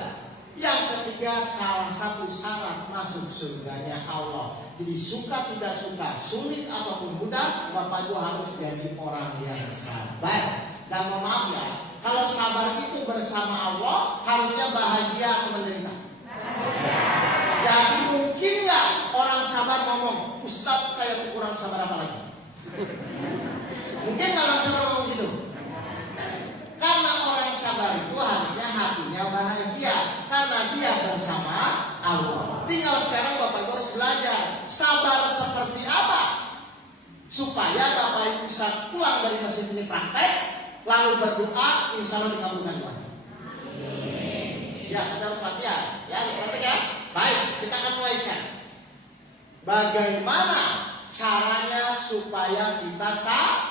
Yang ketiga, salah satu syarat masuk surganya Allah. Jadi suka tidak suka, sulit ataupun mudah, Bapak Ibu harus jadi orang yang sabar. Dan mohon maaf ya, kalau sabar itu bersama Allah, harusnya bahagia atau menderita? Jadi mungkin nggak orang sabar ngomong, Ustadz saya tuh kurang sabar apa lagi? Mungkin nggak orang sabar ngomong gitu? Karena orang sabar itu harusnya hatinya bahagia, karena dia bersama Allah. Tinggal sekarang Bapak Ibu harus belajar sabar seperti apa, supaya Bapak Ibu bisa pulang dari masjid ini praktek, lalu berdoa, insya Allah dikabulkan doa. Ya, kita harus latihan. Ya, harus praktek ya. Baik, kita akan mulai sekarang. Bagaimana caranya supaya kita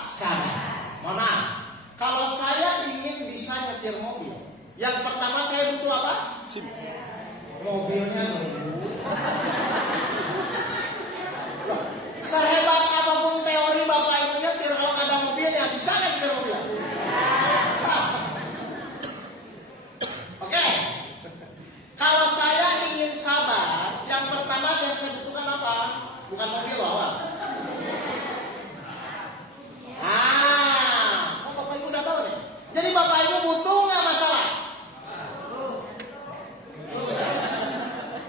sabar? Mohon maaf, kalau saya ingin bisa nyetir mobil, yang pertama saya butuh apa? SIM. Mobilnya dulu. Loh, sehebat apapun teori Bapak Ibu nyetir, kalau nggak ada mobilnya, bisa nggak nyetir mobil? Bisa. Oke. Kalau saya ingin sabar, yang pertama yang saya butuhkan apa? Bukan mobil, awas. Oh Bapak Ibu udah tahu nih. Jadi Bapak Ibu butuh nggak masalah?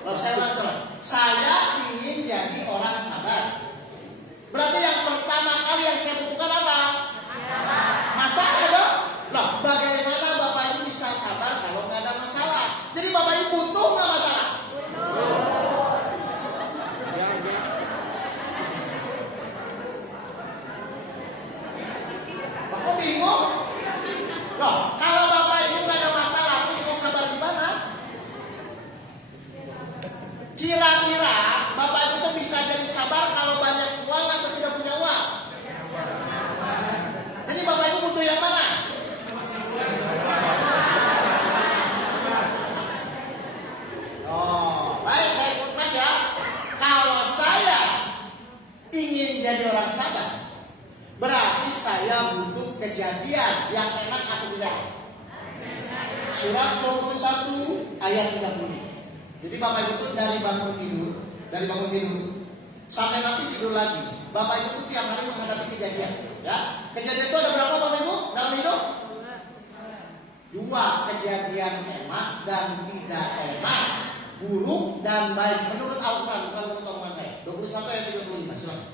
Loh, saya masalah. Saya ingin jadi orang sabar. Berarti yang pertama kali yang saya butuhkan apa? Masalah dong. Loh, bagaimana Bapak Ibu bisa sabar kalau nggak ada masalah? Jadi Bapak Ibu butuh nggak masalah? Bapak bingung? Loh, kalau Bapak Ibu nggak ada masalah, terus mau sabar di mana? Kira-kira Bapak Ibu tuh bisa jadi sabar kalau banyak uang atau tidak punya uang? Jadi Bapak Ibu butuh yang mana? Oh, baik, saya ikut Mas ya. Kalau saya ingin jadi orang sabar, berarti saya butuh kejadian yang enak atau tidak? Surat 21 ayat 30. Jadi Bapak Ibu itu dari bangun tidur sampai nanti tidur lagi. Bapak Ibu itu tiap hari menghadapi kejadian. Ya, kejadian itu ada berapa Bapak Ibu dalam hidup? 2, kejadian enak dan tidak enak, buruk dan baik. Menurut Al-Quran, bukan menurut omongan saya. 21 ayat 35. Silakan.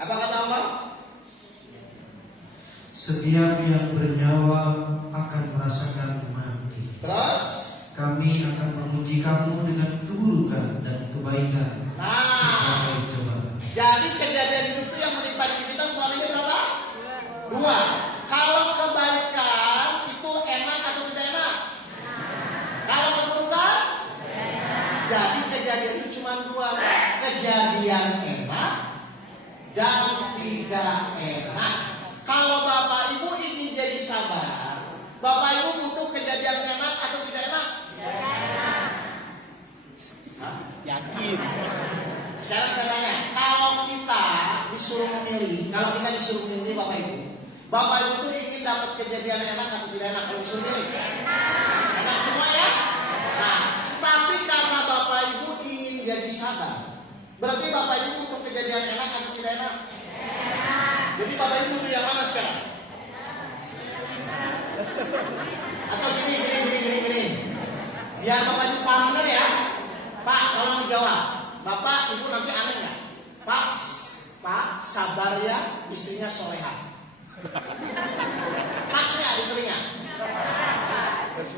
Apa kata Allah? Setiap yang bernyawa akan merasakan mati. Terus? Kami akan menguji kamu dengan keburukan dan kebaikan sebagai cobaan. Jadi kejadian itu yang menimpa diri kita selalunya berapa? 2. Kalau kebaikan itu enak atau tidak enak? Kalau keburukan? Jadi kejadian itu cuma 2. Kejadian enak dan tidak enak. Kalau Bapak Ibu ingin jadi sabar, Bapak Ibu butuh kejadian enak atau tidak enak? Yakin. Sekarang saya tanya, kalau kita disuruh memilih Bapak Ibu tuh ingin dapat kejadian enak atau tidak enak kalau disuruh milih? Enak semua ya? Nah, tapi karena Bapak Ibu ingin jadi sabar, Berarti Bapak Ibu butuh kejadian enak atau tidak enak? Jadi Bapak Ibu butuh yang mana sekarang? Atau gini. Biar Bapak Ibu paham benar ya. Pak, tolong dijawab. Bapak Ibu nanti aneh nggak? Pak, sabar ya, istrinya soleha. Pas nggak di telinga?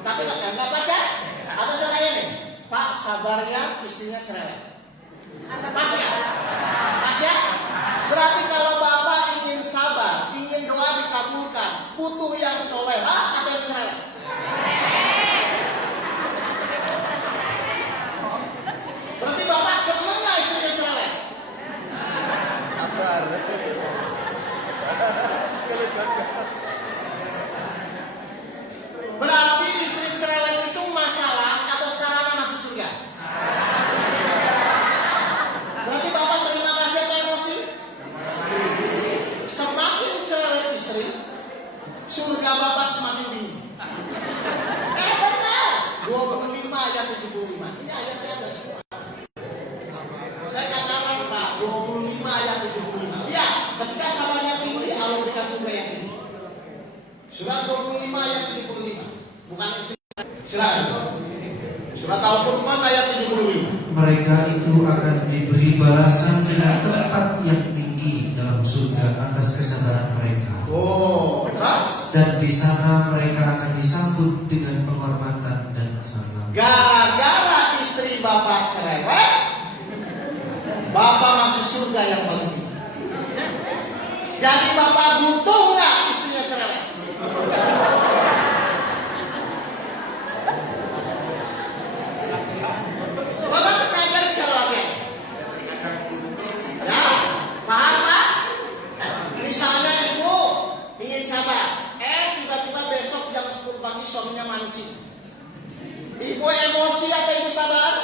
Tapi nggak pas ya? Atau saya nih, Pak, sabar ya, istrinya cerewet. Pas ya? Pas ya? Berarti kalau Bapak ingin sabar, ingin doa dikabulkan, butuh yang soleha atau yang cerewet? Berarti Bapak senang nggak istrinya cerewet? Berarti istri cerewet itu masalah atau sarana masuk surga? Berarti Bapak terima kasih atau emosi? Semakin cerewet istri, surga Bapak semakin tinggi. Benar. 25 ayat 75. Ini ayatnya ada semua. Saya katakan Pak, 25 ayat 75. Ya, ketika sabarnya tinggi, Allah berikan surga yang tinggi. Surat 25 ayat 75. Bukan istri. Surat Al-Furqan ayat 75. Mereka itu akan diberi balasan dengan tempat yang tinggi dalam surga atas kesabaran mereka. Oh, terus? Dan di sana mereka akan disambut dengan penghormatan dan salam. Gara-gara istri Bapak cerewet, Bapak masuk surga yang paling tinggi. Jadi Bapak butuh nggak istrinya cerewet? Bapak saya cari cara lagi. Ya, paham Pak? Misalnya ibu ingin sabar, tiba-tiba besok jam 10 pagi suaminya mancing. Ibu emosi atau ibu sabar?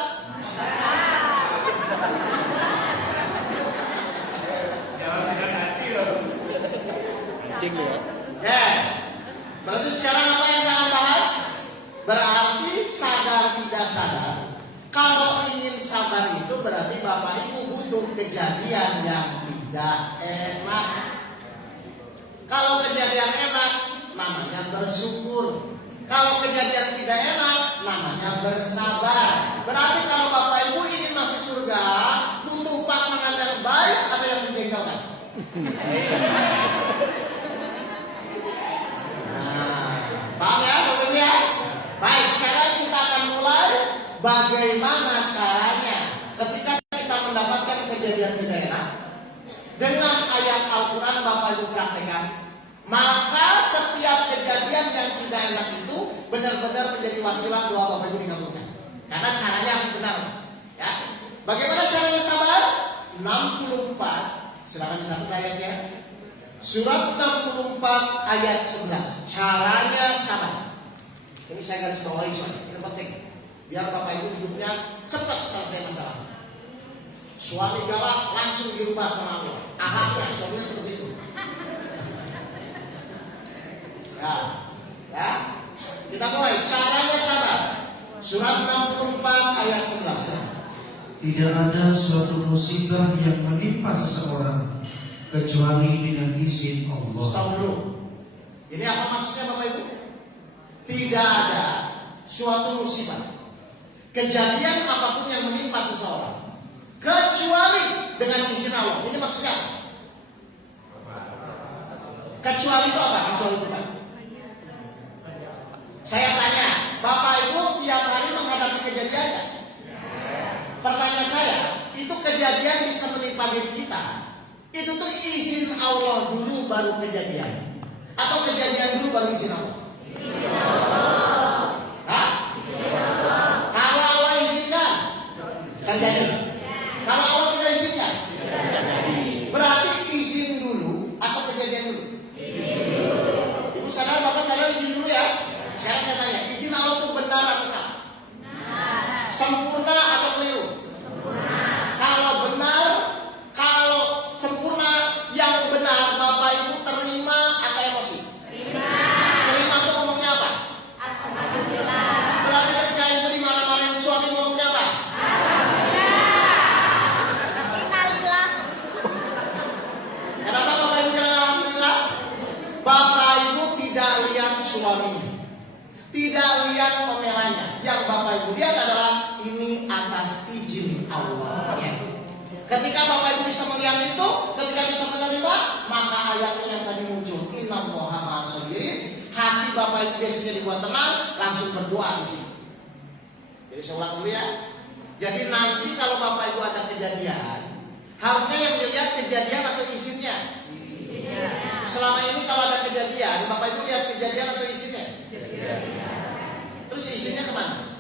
Mancing ya. Ya. Berarti sekarang apa yang saya bahas? Berarti sadar tidak sadar. Kalau ingin sabar itu berarti Bapak Ibu butuh kejadian yang tidak enak. Kalau kejadian enak, namanya bersyukur. Kalau kejadian tidak enak, namanya bersabar. Berarti kalau Bapak Ibu ingin masuk surga, butuh pasangan yang baik atau yang menjengkelkan? Paham ya Bapak Ibu ya? Baik, sekarang kita akan mulai bagaimana caranya ketika kita mendapatkan kejadian tidak enak. Dengan ayat Al-Quran Bapak Ibu praktekkan, maka setiap kejadian yang tidak enak itu benar-benar menjadi wasilah doa Bapak Ibu dikabulkan. Karena caranya harus benar. Ya. Bagaimana caranya sabar? 64. Silakan dicatat ayatnya. Surat 64 ayat 11. Caranya sabar. Ini saya garis bawahi soalnya. Ini penting. Biar Bapak Ibu hidupnya cepat selesai masalah. Suami galak langsung dirubah sama Allah. Anaknya suaminya seperti itu. Ya. Kita mulai. Caranya sabar. Surat 64 ayat 11. Tidak ada suatu musibah yang menimpa seseorang kecuali dengan izin Allah. Stop dulu. Ini apa maksudnya Bapak Ibu? Tidak ada suatu musibah, kejadian apapun yang menimpa seseorang kecuali dengan izin Allah. Ini maksudnya kecuali itu apa? Kecuali itu Pak. Saya tanya, Bapak Ibu tiap hari menghadapi kejadian kan? Pertanyaan saya, itu kejadian bisa menimpa diri kita. Itu tuh izin Allah dulu baru kejadian, atau kejadian dulu baru izin Allah? Hah? Kalau Allah izinkan, terjadi. Kalau Allah tidak izinkan, berarti izin dulu atau kejadian dulu? Ibu sadar, Bapak sadar, izin dulu ya. Sekarang saya tanya, izin Allah itu benar atau salah? Sempurna atau keliru? Kalau benar, kalau sempurna, yang benar Bapak Ibu terima atau emosi? Terima itu ngomongnya apa? Berarti ketika Ibu dimana-mana suami ngomongnya apa? tidak lihat pamerannya. Yang Bapak Ibu lihat adalah ini atas izin Allah. Ya. Ketika Bapak Ibu bisa melihat itu, ketika bisa menerima, maka ayatnya yang tadi muncul, innallaha ma'as-sabirin. Hati Bapak Ibu biasanya dibuat tenang, langsung berdoa di sini. Jadi saya ulang dulu ya. Jadi nanti kalau Bapak Ibu ada kejadian, harusnya yang dilihat kejadian atau izinnya. Selama ini kalau ada kejadian, Bapak Ibu lihat kejadian atau izinnya? Terus izinnya kemana?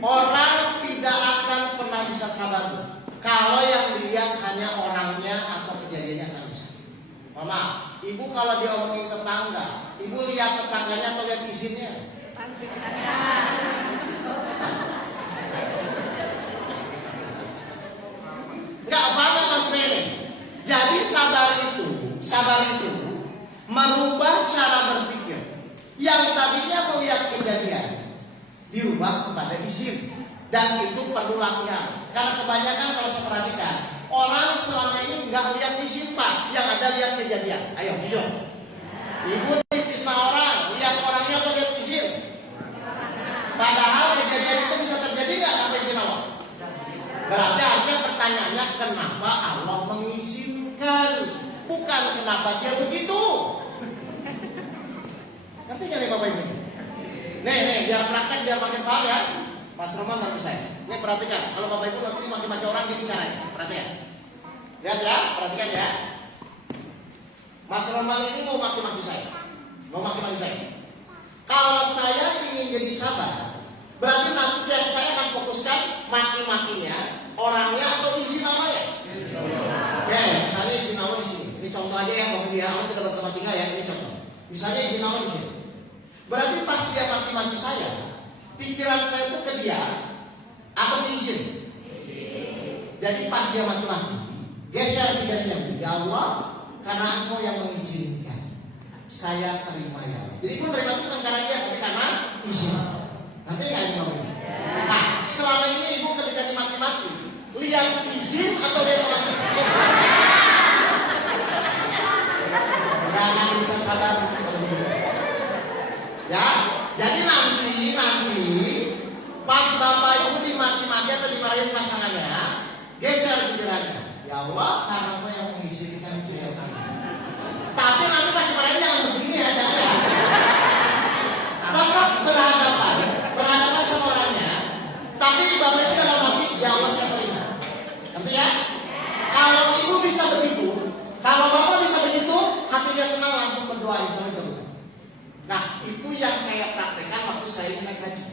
Orang tidak akan pernah bisa sabar kalau yang dilihat hanya orangnya atau kejadiannya akan bisa. Mama, ibu kalau diomongin tetangga, ibu lihat tetangganya atau lihat izinnya? Enggak banget Mas Ferry. Jadi sabar itu merubah cara berpikir. Yang tadinya melihat kejadian diubah kepada izin, dan itu perlu latihan. Karena kebanyakan kalau saya perhatikan, orang selama ini nggak lihat izin Pak, yang ada lihat kejadian. Ayo jujur. Ibu fitnah orang, lihat orangnya atau lihat izin? Padahal kejadian itu bisa terjadi nggak tanpa izin Allah? Berarti artinya pertanyaannya kenapa Allah mengizinkan, bukan kenapa dia begitu. Ngerti kan ya Bapak Ibu? Nih, biar praktek, biar makin paham ya. Mas Roman nanti saya. Nih perhatikan, kalau Bapak Ibu nanti maki-maki orang gini caranya. Perhatikan. Lihat ya, perhatikan ya. Mas Roman ini mau maki-maki saya. Kalau saya ingin jadi sabar, berarti nanti saya akan fokuskan maki-makinya, orangnya atau izin namanya. Oke, misalnya izin nama di sini. Ini contoh aja ya, Bapak Ibu ya. Orang tidak bertempat tinggal ya. Ini contoh. Misalnya izin nama di sini. Berarti pas dia maki-maki saya, pikiran saya itu ke dia atau izin. Jadi pas dia maki-maki, geser pikirannya, ya Allah, karena Engkau yang mengizinkan, saya terima ya. Jadi pun terima itu bukan karena dia, tapi karena izin. Nanti nggak ini. Nah, selama ini ibu ketika dimaki-maki, lihat izin atau lihat orang? Jangan bisa sabar. Ya, jadi nanti pas Bapak Ibu dimaki-maki atau dimarahin pasangannya, geser pikirannya. Ya Allah, karena Engkau yang mengizinkan saya. Tapi nanti pas dimarahin jangan begini ya, jangan ya. Tetap berhadapan sama orangnya. Tapi di Bapak Ibu dalam hati, ya Allah saya terima. Ngerti ya? Kalau ibu bisa begitu, kalau Bapak bisa begitu, hatinya tenang langsung berdoa insya Allah. Nah, itu yang saya praktekkan waktu saya naik haji.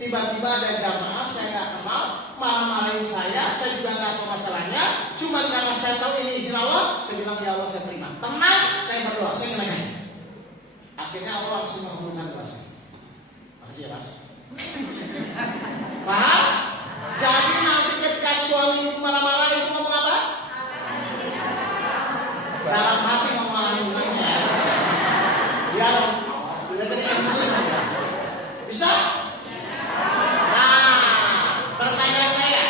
Tiba-tiba ada jamaah saya nggak kenal, marah-marahin saya juga nggak tahu masalahnya. Cuma karena saya tahu ini izin Allah, saya bilang ya Allah saya terima. Tenang, saya berdoa, saya naik haji. Akhirnya Allah langsung mengabulkan doa saya. Makasih ya Mas. Paham? Jadi nanti ketika suami itu marah-marah, ibu ngomong apa? Dalam hati ngomong ya. Ya dong, udah tadi emosi ya. Bisa? Nah, pertanyaan saya,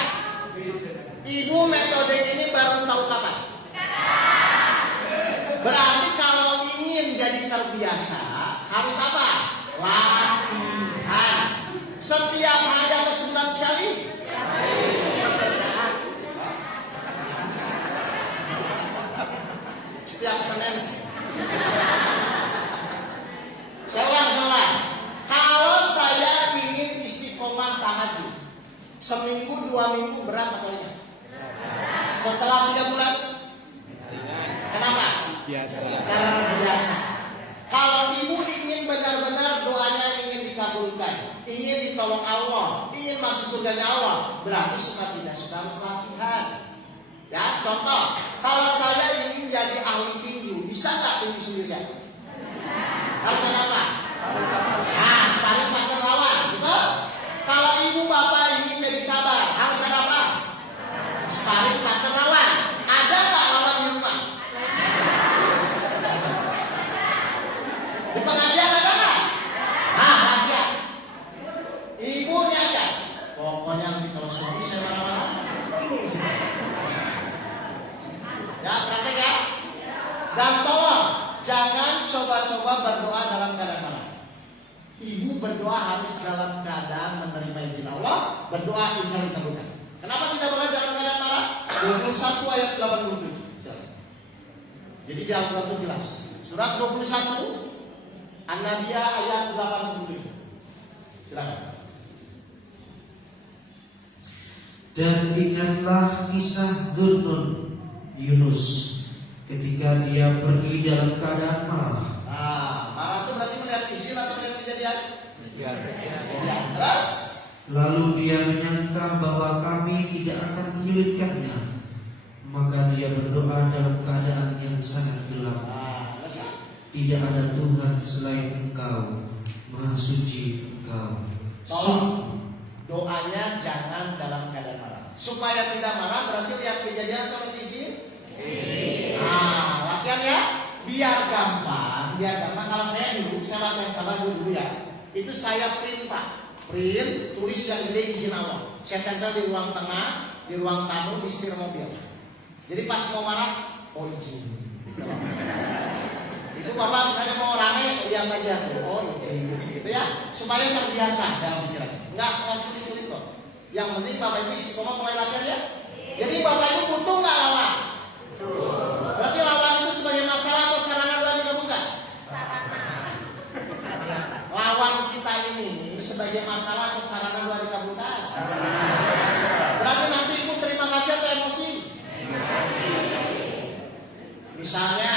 ibu metode ini baru tahu kapan? Berarti kalau ingin jadi terbiasa, harus apa? Latihan. Setiap hari atau 9 kali? Setiap Senin. Salah. Kalau saya ingin istiqomah tahajud, seminggu 2 minggu berat atau ringan? Setelah 3 bulan? Kenapa? Biasa. Karena biasa. Kalau ibu ingin benar-benar doanya ingin dikabulkan, ingin ditolong Allah, ingin masuk surganya Allah, berarti suka tidak suka harus latihan. Ya, contoh, kalau saya ingin jadi ahli tinju, bisa nggak tinju sendirian? Harus ada apa? Nah, sparring partner lawan, betul? Kalau ibu bapak ingin jadi sabar, harus ada apa? Sparring partner lawan. Ada nggak lawan di rumah? Di pengajian ada nggak? Nah, pengajian. Ibu nyadar, pokoknya nanti kalau suami saya marah-marah, ini. Ya, praktek ya. Dan tolong jangan coba-coba berdoa dalam keadaan marah. Ibu berdoa harus dalam keadaan menerima izin Allah. Berdoa insya Allah dikabulkan. Kenapa tidak boleh dalam keadaan marah? 21 ayat 87. Jadi di Al-Quran itu jelas. Surat 21 An-Nabiyah ayat 87. Silakan. Dan ingatlah kisah Dzun-Nun Yunus ketika dia pergi dalam keadaan marah. Nah, marah itu berarti melihat isim atau melihat kejadian? Ya, terus Lalu dia menyangka bahwa kami tidak akan menyulitkannya, maka dia berdoa dalam keadaan yang sangat gelap. terus ya? Tidak ada Tuhan selain Engkau, Maha Suci Engkau. Tolong doanya jangan dalam keadaan marah. Supaya tidak marah berarti lihat kejadian atau melihat isim? Nah, latihan ya. Biar gampang. Kalau saya latihan sabar dulu ya. Itu saya print Pak. Print, tulis yang gede izin Allah. Saya tempel di ruang tengah, di ruang tamu, di setir mobil. Jadi pas mau marah, oh izin. Itu Bapak misalnya mau rame, lihat aja tuh. Oh izin, gitu ya. Supaya terbiasa dalam pikiran. Enggak sulit-sulit kok. Yang penting Bapak Ibu istiqomah mulai latihan ya. Jadi Bapak Ibu butuh nggak lawan? Berarti lawan itu sebagai masalah atau sarana doa dikabulkan? Lawan kita ini sebagai masalah atau sarana doa dikabulkan? Berarti nanti Ibu terima kasih atau emosi? Misalnya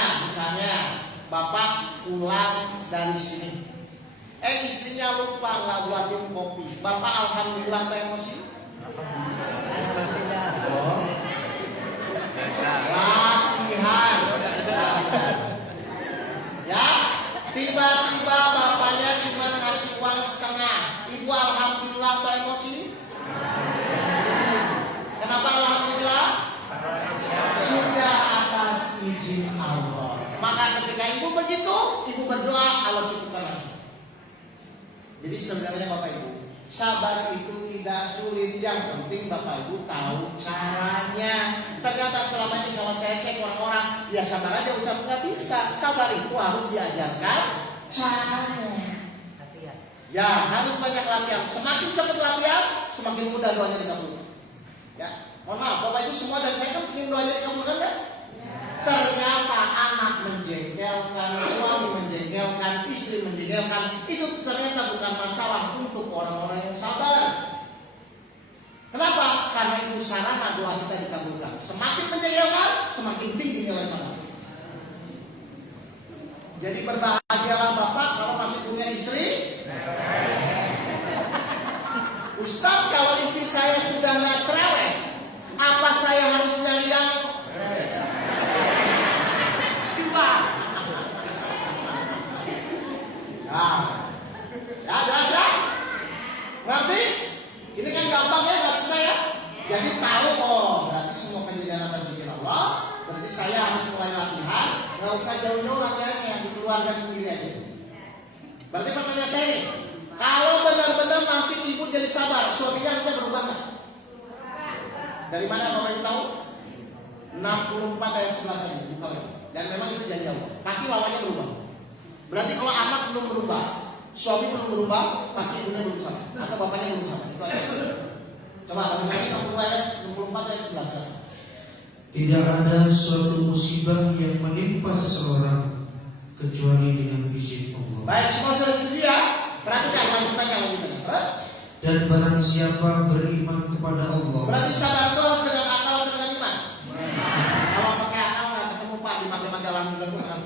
Bapak pulang dari sini, istrinya lupa nggak buatin kopi. Bapak alhamdulillah atau emosi? Latihan. Ya, tiba-tiba bapaknya cuma ngasih uang setengah. Ibu alhamdulillah atau emosi? Kenapa alhamdulillah? Sudah atas izin Allah. Maka ketika ibu begitu, ibu berdoa, Allah cukupkan lagi. Jadi sebenarnya Bapak Ibu, sabar itu tidak sulit. Yang penting Bapak Ibu tahu caranya. Ternyata selama ini kalau saya cek orang-orang, ya sabar aja Ustaz, nggak bisa. Sabar itu harus diajarkan caranya. Ya harus banyak latihan. Semakin cepat latihan, semakin mudah doanya dikabulkan. Ya, mohon maaf Bapak Ibu semua dan saya kan ingin doanya dikabulkan kan? Ternyata anak menjengkelkan, suami menjengkelkan, istri menjengkelkan, itu ternyata bukan masalah untuk orang-orang yang sabar. Kenapa? Karena itu sarana doa kita dikabulkan. Semakin menjengkelkan, semakin tinggi nilai sabar. Jadi berbahagialah Bapak kalau masih punya istri. Ustaz, kalau istri saya sudah nggak cerewet, apa saya harus nyari yang ya jelas ya? Ngerti? Ini kan gampang ya, nggak susah ya? Jadi tahu, berarti semua kejadian atas izin Allah. Berarti saya harus mulai latihan. Nggak usah jauh-jauh latihannya, di keluarga sendiri aja. Berarti pertanyaan saya nih, kalau benar-benar nanti ibu jadi sabar, suaminya harusnya berubah nggak? Dari mana Bapak Ibu tahu? 64 ayat 11 ini buka lagi. Dan memang itu janji Allah. Pasti lawannya berubah. Berarti kalau anak belum berubah, suami belum berubah, pasti ibunya belum sama atau bapaknya belum sama. Itu ayat. Coba lagi 64 ayat 11 ya. Tidak ada suatu musibah yang menimpa seseorang kecuali dengan izin Allah. Baik, semua sudah setuju ya? Perhatikan lanjutannya lagi. Terus? Dan barang siapa beriman kepada Allah. Berarti sabar itu harus dengan akal atau dengan iman? Kalau pakai akal nggak ketemu Pak di majalah bulan-bulan.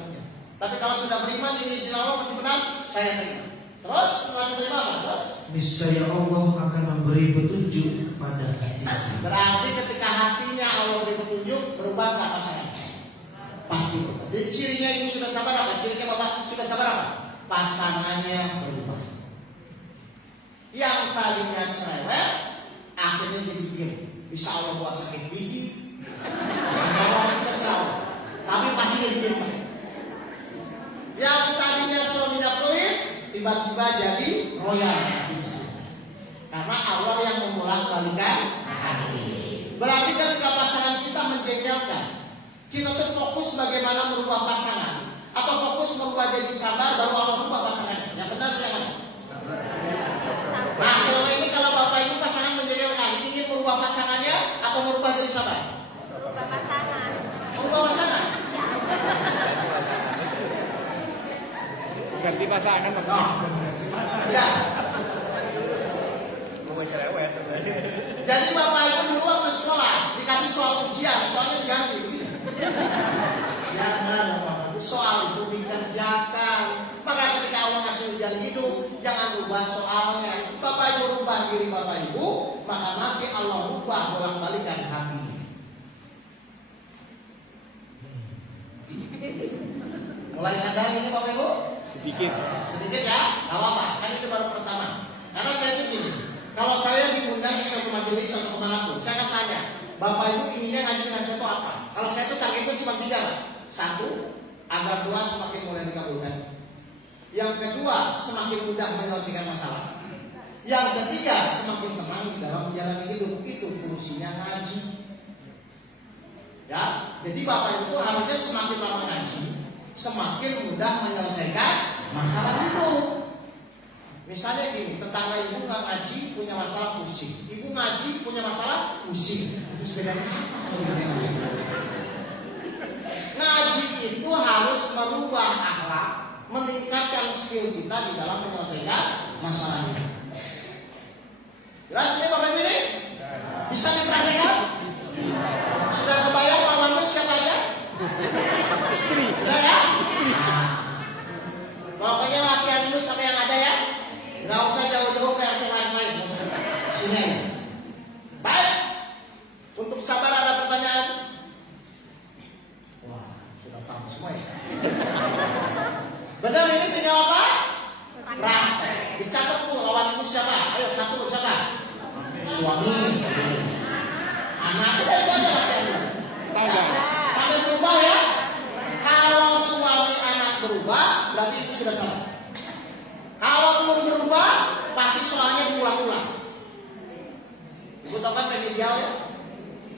Tapi kalau sudah beriman ini izin Allah pasti benar, saya terima. Terus setelah terima apa? Terus? Niscaya Allah akan memberi petunjuk kepada hatinya. Berarti ketika hatinya Allah beri petunjuk, berubah nggak pasangan? Pasti. Jadi cirinya ibu sudah sabar apa? Cirinya Bapak sudah sabar apa? Pasangannya berubah. Yang tadinya cerewet, akhirnya jadi diam. Bisa Allah buat sakit gigi, tapi pasti jadi diam. Yang tadinya suaminya pelit, tiba-tiba jadi royal. Karena Allah yang membolak-balikan hati. Berarti ketika pasangan kita menjengkelkan, kita tuh fokus bagaimana merubah pasangan. Atau fokus merubah jadi sabar baru Allah rubah pasangannya? Yang benar yang mana? Nah, selama ini kalau Bapak Ibu pasangan menjadikan ingin merubah pasangannya atau merubah jadi sabar? Merubah pasangan. Merubah pasangan? Ganti pasangan Oh, ya. Jadi Bapak Ibu dulu waktu sekolah dikasih soal ujian, soalnya diganti. Jangan Bapak Ibu, soal itu dikerjakan. Maka ketika Allah ngasih ujian hidup, jangan rubah soalnya. Bapak Ibu rubah diri Bapak Ibu, maka nanti Allah rubah bolak-balikan hatinya. Mulai sadar ini Bapak Ibu? Sedikit ya, nggak apa-apa. Kan itu baru pertama. Karena saya itu gini, kalau saya diundang ke suatu majelis atau kemanapun, saya akan tanya, Bapak Ibu ininya ngaji dengan saya itu apa? Kalau saya itu targetnya cuma 3 lah. 1, agar doa semakin mulai dikabulkan. Yang kedua, semakin mudah menyelesaikan masalah. Yang ketiga, semakin tenang dalam menjalani hidup. Itu fungsinya ngaji. Ya, jadi Bapak Ibu harusnya semakin lama ngaji, semakin mudah menyelesaikan masalah hidup. Misalnya gini, tetangga ibu nggak ngaji punya masalah pusing, ibu ngaji punya masalah pusing. Itu bedanya apa? Ngaji itu harus merubah akhlak, meningkatkan skill kita di dalam menyelesaikan masalah hidup. Jelas ini Bapak Ibu ini? Bisa dipraktekkan? Sudah kebayang lawannya siapa aja? Istri. Sudah ya? Istri. Pokoknya latihan dulu sama yang ada ya. Nggak usah jauh-jauh ke RT lain-lain. Sini aja. Baik. Untuk sabar ada pertanyaan? Wah, sudah tahu semua ya. Benar ini tinggal apa? Praktek. Dicatat tuh lawan itu siapa? Ayo satu siapa? Suami. Anak. Udah itu aja latihan dulu. Sampai berubah ya. Kalau suami anak berubah, berarti itu sudah salah. Kalau belum berubah, pasti soalnya diulang-ulang. Ibu tahu kan remedial ya?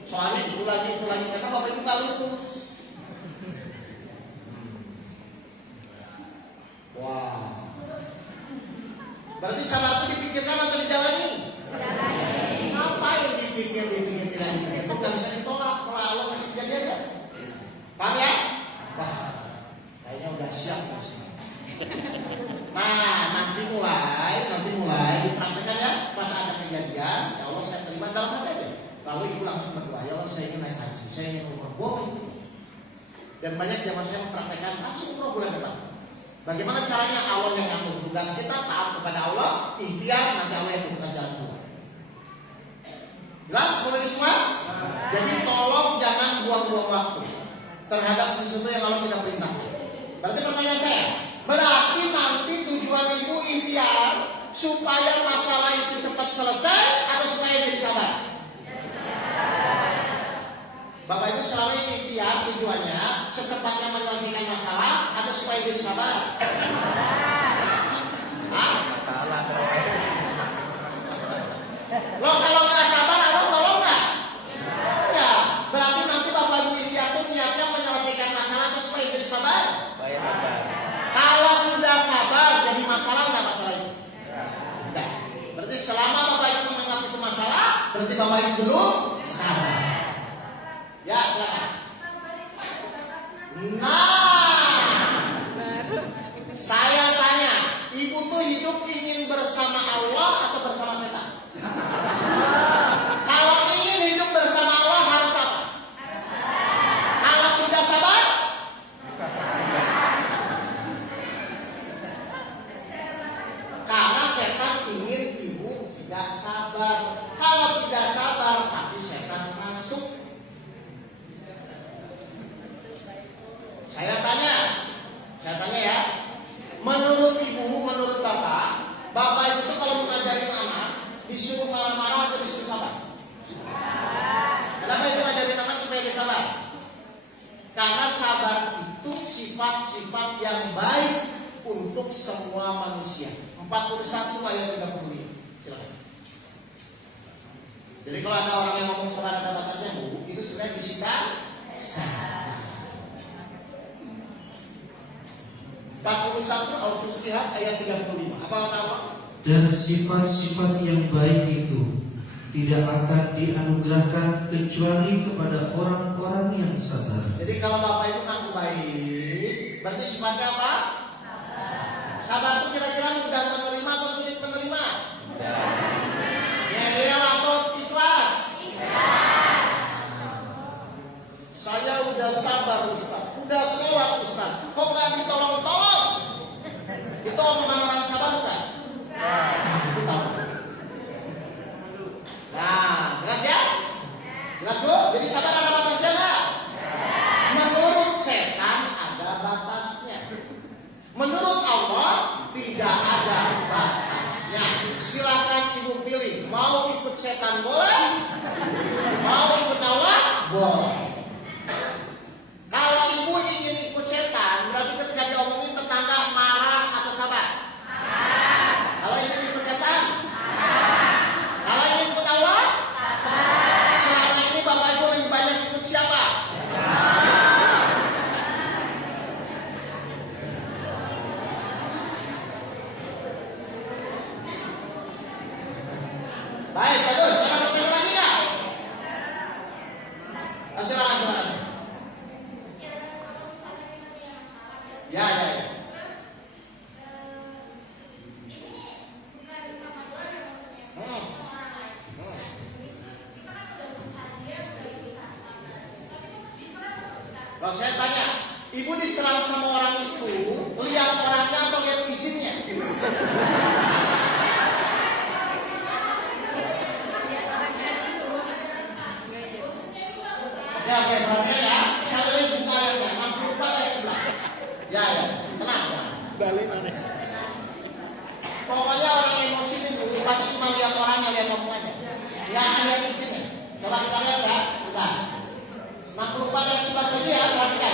Soalnya itu lagi, karena Bapak Ibu nggak lulus. Wah. Berarti salah itu dipikirkan atau dijalani? Ngapain dipikir tidak dipikir? Itu nggak bisa ditolak kalau Allah masih jadi aja. Paham ya? Wah, kayaknya udah siap masih. Nah, nanti mulai dipraktekkan ya. Pas ada kejadian, ya Allah saya terima dalam hati aja. Lalu ibu langsung berdoa, ya Allah saya ingin naik haji, saya ingin umroh. Dan banyak jamaah saya mempraktekkan langsung umroh bulan depan. Bagaimana caranya? Allah yang ngatur tugas kita, taat kepada Allah, ikhtiar, nanti Allah yang buka jalan keluar. Jelas boleh semua? Jadi tolong jangan buang-buang waktu terhadap sesuatu yang Allah tidak perintah. Berarti pertanyaan saya, berarti nanti tujuan ibu ikhtiar supaya masalah itu cepat selesai atau supaya jadi sabar? Bapak Ibu selama ini ikhtiar tujuannya secepatnya menyelesaikan masalah atau supaya jadi sabar? Hah? Loh kalau nggak sabar, abang tolong nggak? Enggak. Berarti nanti Bapak Ibu ikhtiar itu niatnya menyelesaikan masalah atau supaya jadi sabar? Kalau sudah sabar, jadi masalah nggak masalah itu? Enggak. Berarti selama Bapak Ibu menganggap itu masalah, berarti Bapak Ibu belum sabar. Ya, silakan. Nah, saya tanya, ibu tuh hidup ingin bersama Allah atau bersama setan? Kalau ingin hidup bersama Allah harus apa? Kalau tidak sabar? Karena setan ingin ibu tidak sabar. Kalau tidak sabar, pasti setan masuk. Saya tanya ya. Menurut ibu, menurut bapak ibu itu kalau mengajarin anak disuruh marah-marah atau disuruh sabar? Kenapa itu ngajarin anak supaya dia sabar? Karena sabar itu sifat-sifat yang baik untuk semua manusia. 41 ayat 30. Silakan. Jadi kalau ada orang yang ngomong sabar ada batasnya, Bu, itu sebenarnya disita sabar. 21 Al-Fussilat ayat 35. Apa kata Allah? Dan sifat-sifat yang baik itu tidak akan dianugerahkan kecuali kepada orang-orang yang sabar. Jadi kalau Bapak Ibu ngaku baik, berarti sifatnya apa? Sabar itu kira-kira mudah menerima atau sulit menerima? Ya, dia atau ikhlas? Saya udah sabar Ustaz, udah sholat Ustaz, kok nggak ditolong-tolong? Itu omongan orang sabar bukan? Itu tahu. Nah, jelas ya? Jelas Bu? Jadi sabar ada batasnya nggak? Menurut setan ada batasnya. Menurut Allah tidak ada batasnya. Silakan Ibu pilih, mau ikut setan boleh, mau ikut Allah boleh. Kalau Ibu ingin ikut setan, berarti ketika diomongin tetangga marah atau sabar? Kalau ingin ikut setan? Kalau ingin ikut Allah? Selama ini Bapak Ibu lebih banyak ikut siapa? Baik, bagus. Ada pertanyaan lagi nggak? Silakan. Ya. Kalau saya tanya, Ibu diserang sama orang itu, lihat orangnya atau lihat izinnya? Ya, oke, perhatikan ya. Sekali lagi buka ayatnya, 64 ayat 11. Ya, tenang. Balik mana? Pokoknya orang emosi itu pasti cuma lihat orangnya, lihat omongannya. Nggak akan lihat izinnya. Coba kita lihat ya, bentar. 64 ayat 11 lagi ya, perhatikan.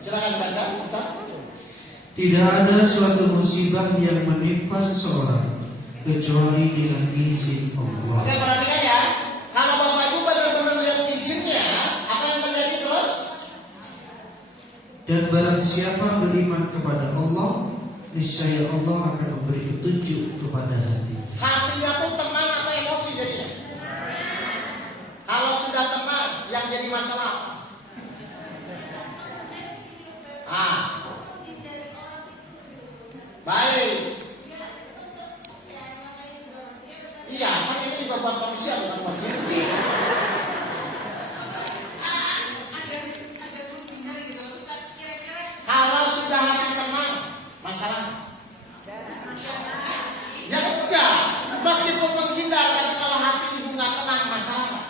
Silakan baca, Ustaz. Tidak ada suatu musibah yang menimpa seseorang kecuali dengan izin Allah. Oke, perhatikan ya. Kalau Bapak Ibu benar-benar lihat izinnya, apa yang terjadi terus? Dan barang siapa beriman kepada Allah, niscaya Allah akan memberi petunjuk kepada hati. Hatinya tuh tenang atau emosi jadinya? Kalau sudah tenang, yang jadi masalah apa? Baik. Iya, kan ini juga buat manusia bukan buat jin. Kalau sudah hati tenang, masalah? Ya enggak. Meskipun menghindar, tapi kalau hati Ibu nggak tenang, masalah?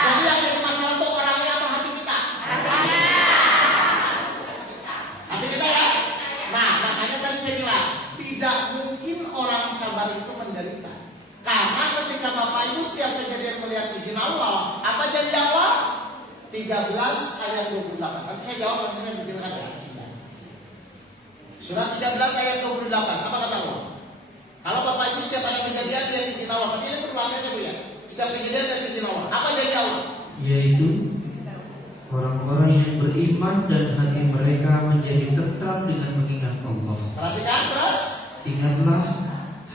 Jadi yang jadi masalah itu orangnya atau hati kita? Hati kita ya? Nah, makanya tadi saya bilang, tidak mungkin orang sabar itu menderita. Karena ketika Bapak Ibu setiap kejadian melihat izin Allah, apa janji Allah? 13 ayat 28. Nanti saya jawab, nanti saya bikinkan ya. Surat 13 ayat 28. Apa kata Allah? Kalau Bapak Ibu setiap ada kejadian dia izin Allah. Berarti ini perluannya Bu ya. Setiap kejadian dia izin Allah. Apa janji Allah? Yaitu orang-orang yang beriman dan hati mereka menjadi tentram dengan mengingat Allah. Perhatikan terus. Ingatlah,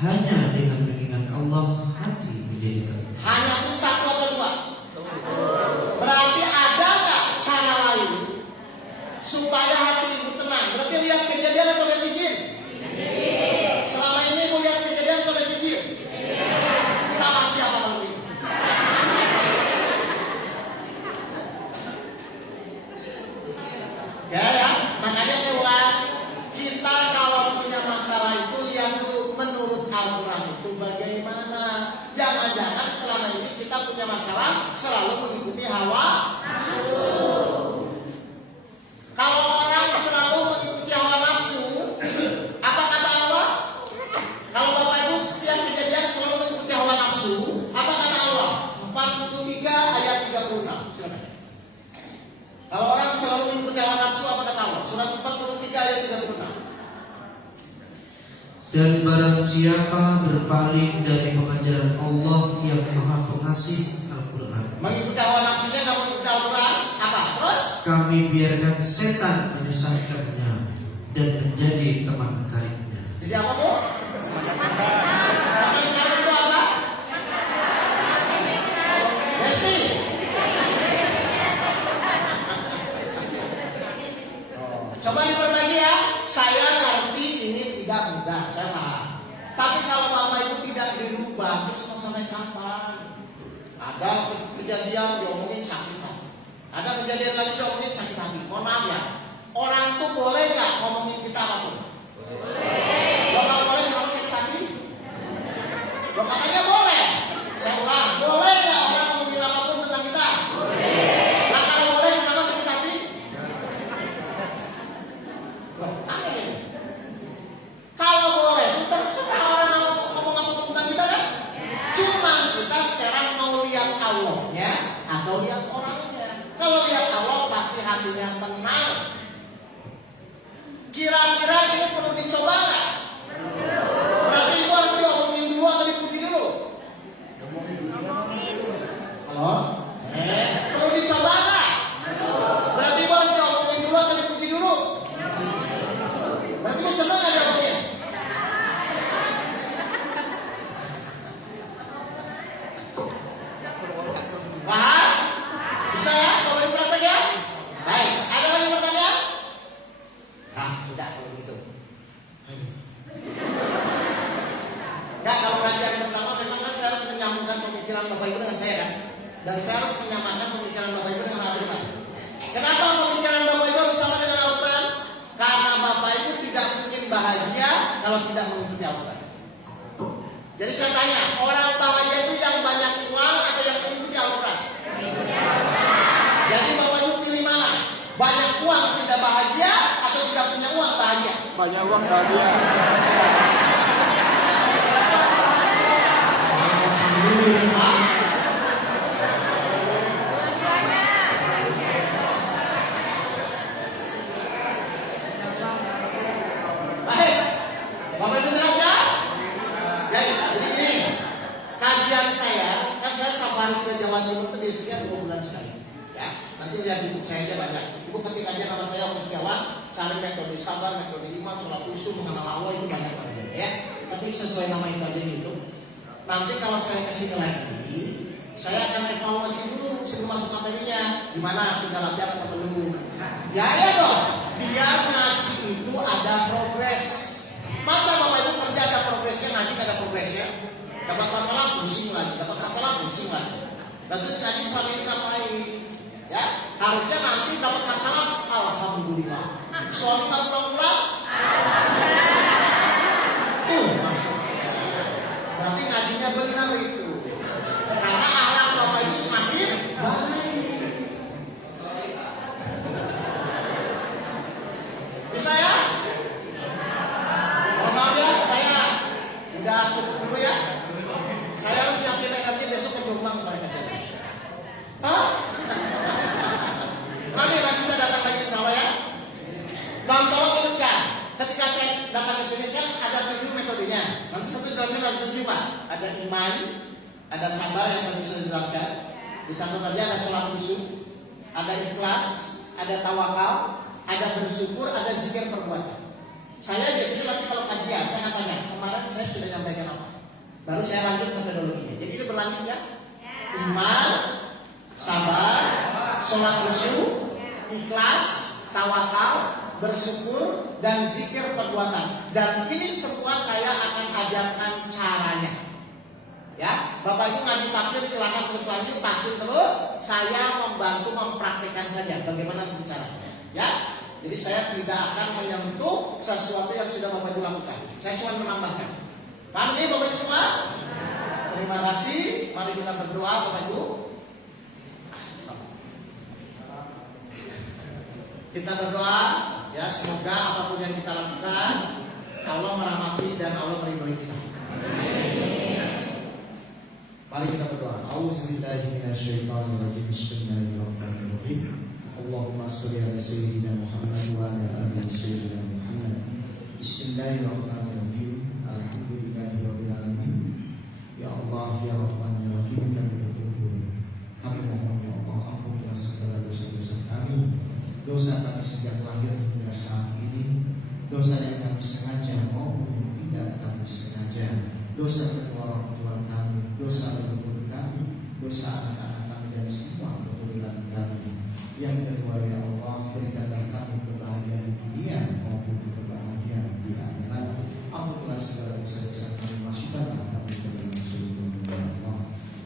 hanya dengan mengingat Allah hati menjadi tentram. Hanya itu satu atau dua? Berarti ada nggak cara lain supaya hati Ibu tenang? Berarti lihat kejadian atau lihat izin? Selama ini Ibu lihat kejadian atau lihat izin? Salah siapa kalau ini? Ya, makanya saya ulang, kita kalau punya masalah itu lihat dulu menurut Al-Quran itu bagaimana. Jangan-jangan selama ini kita punya masalah selalu mengikuti hawa nafsu. Kalau orang selalu mengikuti hawa nafsu, apa kata Allah? Kalau Bapak Ibu setiap kejadian selalu mengikuti hawa nafsu, apa kata Allah? 43 ayat 36. Silakan. Kalau orang selalu mengikuti hawa nafsu, apa kata Allah? Surat 43 ayat 36. Dan barang siapa berpaling dari pengajaran Allah yang Maha Pengasih Al-Quran, Mengikuti hawa nafsunya, nggak mengikuti Al-Quran, apa? Terus? kami biarkan setan menyesatkannya dan menjadi teman karibnya. Jadi apa Bu? Teman karib itu apa? Besti. Coba diperbagi ya. Saya ngerti ini tidak mudah, saya paham. Tapi kalau Bapak Ibu tidak dirubah, terus mau sampai kapan? Ada kejadian diomongin sakit hati. Ada kejadian lagi diomongin sakit hati. Mohon maaf ya. Orang tuh boleh nggak ngomongin kita apapun? Boleh. Lo kalau boleh kenapa sakit hati? Lo katanya boleh. Saya ulang, boleh nggak orang ngomongin apapun tentang kita? Boleh. Nah kalau boleh kenapa sakit hati? Loh, aneh ini. Kalau boleh, itu terserah orang ngomong apa tentang kita kan? Cuma kita sekarang mau lihat Allahnya atau lihat orangnya. Kalau lihat Allah pasti hatinya tenang. Kira-kira ini perlu dicoba nggak? Berarti Ibu harus diomongin dulu atau dipuji dulu? Halo? Perlu dicoba nggak? Berarti Ibu harus diomongin dulu atau dipuji dulu? Berarti Ibu senang nggak diomongin? Paham? Bisa ya? Bapak Ibu praktek ya? Baik, ada lagi pertanyaan? Nah, sudah kalau gitu. Enggak, kalau kajian pertama memang kan saya harus menyambungkan pemikiran Bapak Ibu dengan saya kan? Dan saya harus menyamakan pemikiran Bapak Ibu dengan Al-Quran. Kenapa pemikiran Bapak Ibu harus sama dengan Al-Quran? Karena Bapak Ibu tidak mungkin bahagia kalau tidak mengikuti Al-Quran. Jadi saya tanya, orang bahagia itu yang banyak uang atau yang mengikuti Al-Quran? Jadi Bapak Ibu pilih mana? Banyak uang tidak bahagia atau tidak punya uang bahagia? Banyak uang bahagia. Baik, Bapak Ibu jelas ya? Jadi gini, kajian saya, kan saya safari ke Jawa Timur itu biasanya 2 bulan sekali. Ya, nanti lihat di buku saya aja banyak. Ibu ketik aja nama saya Om Setiawan, cari metode sabar, metode iman, sholat khusyuk, mengenal Allah itu banyak banget ya. Ketik sesuai nama itu aja gitu. Nanti kalau saya kesini lagi, saya akan evaluasi dulu sebelum masuk materinya. Gimana sudah latihan atau belum? Ya dong. Biar ngaji itu ada progres. Masa Bapak Ibu kerja ada progresnya, ngaji nggak ada progresnya? Dapat masalah pusing lagi, dapat masalah pusing lagi. Dan terus ngaji selama ini ngapain? Ya, harusnya nanti dapat masalah, alhamdulillah. Suami nggak pulang-pulang? Tuh, masuk. Berarti ngajinya benar itu. Karena akhlak Bapak Ibu semakin baik. Bisa ya? Mohon maaf ya, saya udah cukup dulu ya. Saya harus nyiapin nanti besok ke Jombang saya kerja. Hah? Nanti saya datang lagi insya Allah ya. Dan tolong ingatkan, ketika saya datang ke sini kan ada 7 metodenya. Nanti satu jelasnya ada 7 Pak. Ada iman, ada sabar yang tadi sudah dijelaskan. Dicatat aja ada sholat khusyuk, ada ikhlas, ada tawakal, ada bersyukur, ada zikir perbuatan. Saya biasanya nanti kalau kajian, saya akan tanya, kemarin saya sudah nyampaikan apa? Baru saya lanjut metodologinya. Jadi itu berlanjut ya. Iman, sabar, sholat khusyuk, ikhlas, tawakal, bersyukur, dan zikir perbuatan. Dan ini semua saya akan ajarkan caranya. Ya, Bapak Ibu ngaji tafsir silakan terus lanjut, tafsir terus. Saya membantu mempraktikkan saja bagaimana itu caranya. Ya, jadi saya tidak akan menyentuh sesuatu yang sudah Bapak Ibu lakukan. Saya cuma menambahkan. Paham ini Bapak Ibu semua? Terima kasih. Mari kita berdoa Bapak Ibu. Kita berdoa ya, semoga apapun yang kita lakukan Allah merahmati dan Allah meridhoi kita. Mari kita berdoa. Auzubillahi minasyaitonirrajim. Bismillahirrahmanirrahim. Allahumma shalli ala sayyidina Muhammad wa ala ali sayyidina Muhammad. Bismillahirrahmanirrahim. Alhamdulillahirabbil alamin. Ya Allah, ya Rahman, ya Rahim, kami bersyukur. Kami mohon ya Allah, ampunilah segala dosa-dosa kami. sejak lahir hingga saat ini, dosa yang kami sengaja maupun yang tidak kami sengaja, dosa kedua orang tua kami, dosa leluhur kami, dosa anak-anak kami dan semua keturunan kami. Yang kedua, ya Allah, berikanlah kami kebahagiaan di dunia maupun kebahagiaan di akhirat. Ampunilah segala dosa-dosa kami, masukkanlah kami ke dalam surga ya Allah.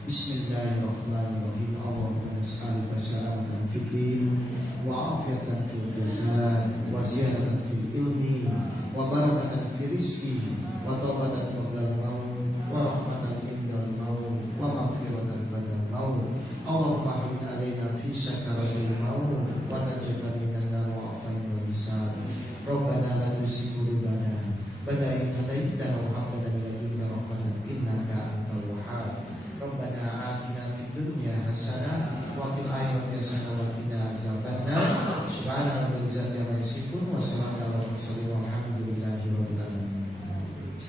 Bismillahirrahmanirrahim. Allahumma nas'aluka salamatan fid din wa afiatan fil jasad wa ziyadatan fil ilmi wa barakatan fil rizqi wa taubatan qabla al-maut wa rahmatan indal maut wa maghfiratan ba'da al-maut. Allahumma hamil alaina fi sakaratil maut wa najjana minan nar wa afaina wal hisab. Rabbana la tuzigh qulubana ba'da idh hadaytana wa hab lana min ladunka rahmatan innaka antal wahhab. Rabbana atina fid dunya hasanah wa fil akhirati hasanah wa qina azabannar. Subhana rabbil izzati amma yasifun wa salamun alal mursalin walhamdulillahi rabbil alamin.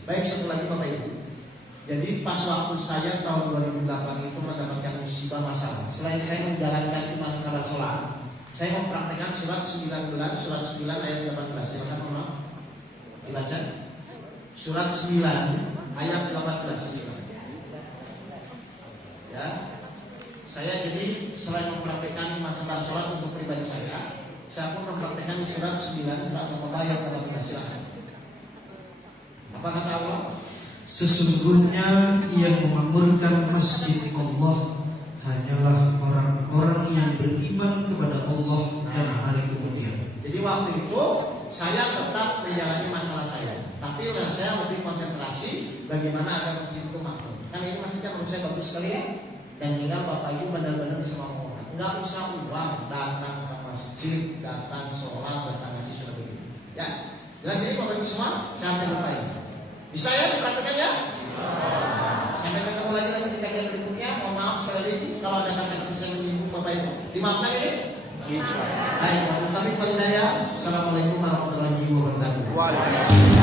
Baik, satu lagi Bapak Ibu. Jadi pas waktu saya tahun 2008 itu mendapatkan musibah masalah. Selain saya menjalankan iman salat sholat, saya mempraktekkan surat 19 ayat 18. Silakan Mama dibaca. Surat 9 ayat 18. Silakan. Ya, saya jadi selain mempraktekkan masalah sholat untuk pribadi saya pun mempraktekkan surat 9 surat Al-Baqarah ayat 18. Silakan. Apa kata Allah? Sesungguhnya yang memakmurkan masjid Allah hanyalah orang-orang yang beriman kepada Allah dan hari kemudian. Jadi waktu itu saya tetap menjalani masalah saya, tapi saya lebih konsentrasi bagaimana agar masjid itu makmur. Karena ini masjidnya menurut saya bagus sekali ya, dan tinggal Bapak Ibu benar-benar bisa makmur. Enggak usah uang, datang ke masjid, datang sholat, datang haji sudah begitu. Ya, jelas ini Bapak Ibu semua. Sampai lupa ya. Bisa ya dipraktekkan ya? Sampai ketemu lagi nanti di kajian berikutnya. Mohon maaf sekali lagi kalau ada kata-kata yang saya menyinggung Bapak Ibu. Dimaafkan ini? Baik, Assalamualaikum warahmatullahi wabarakatuh.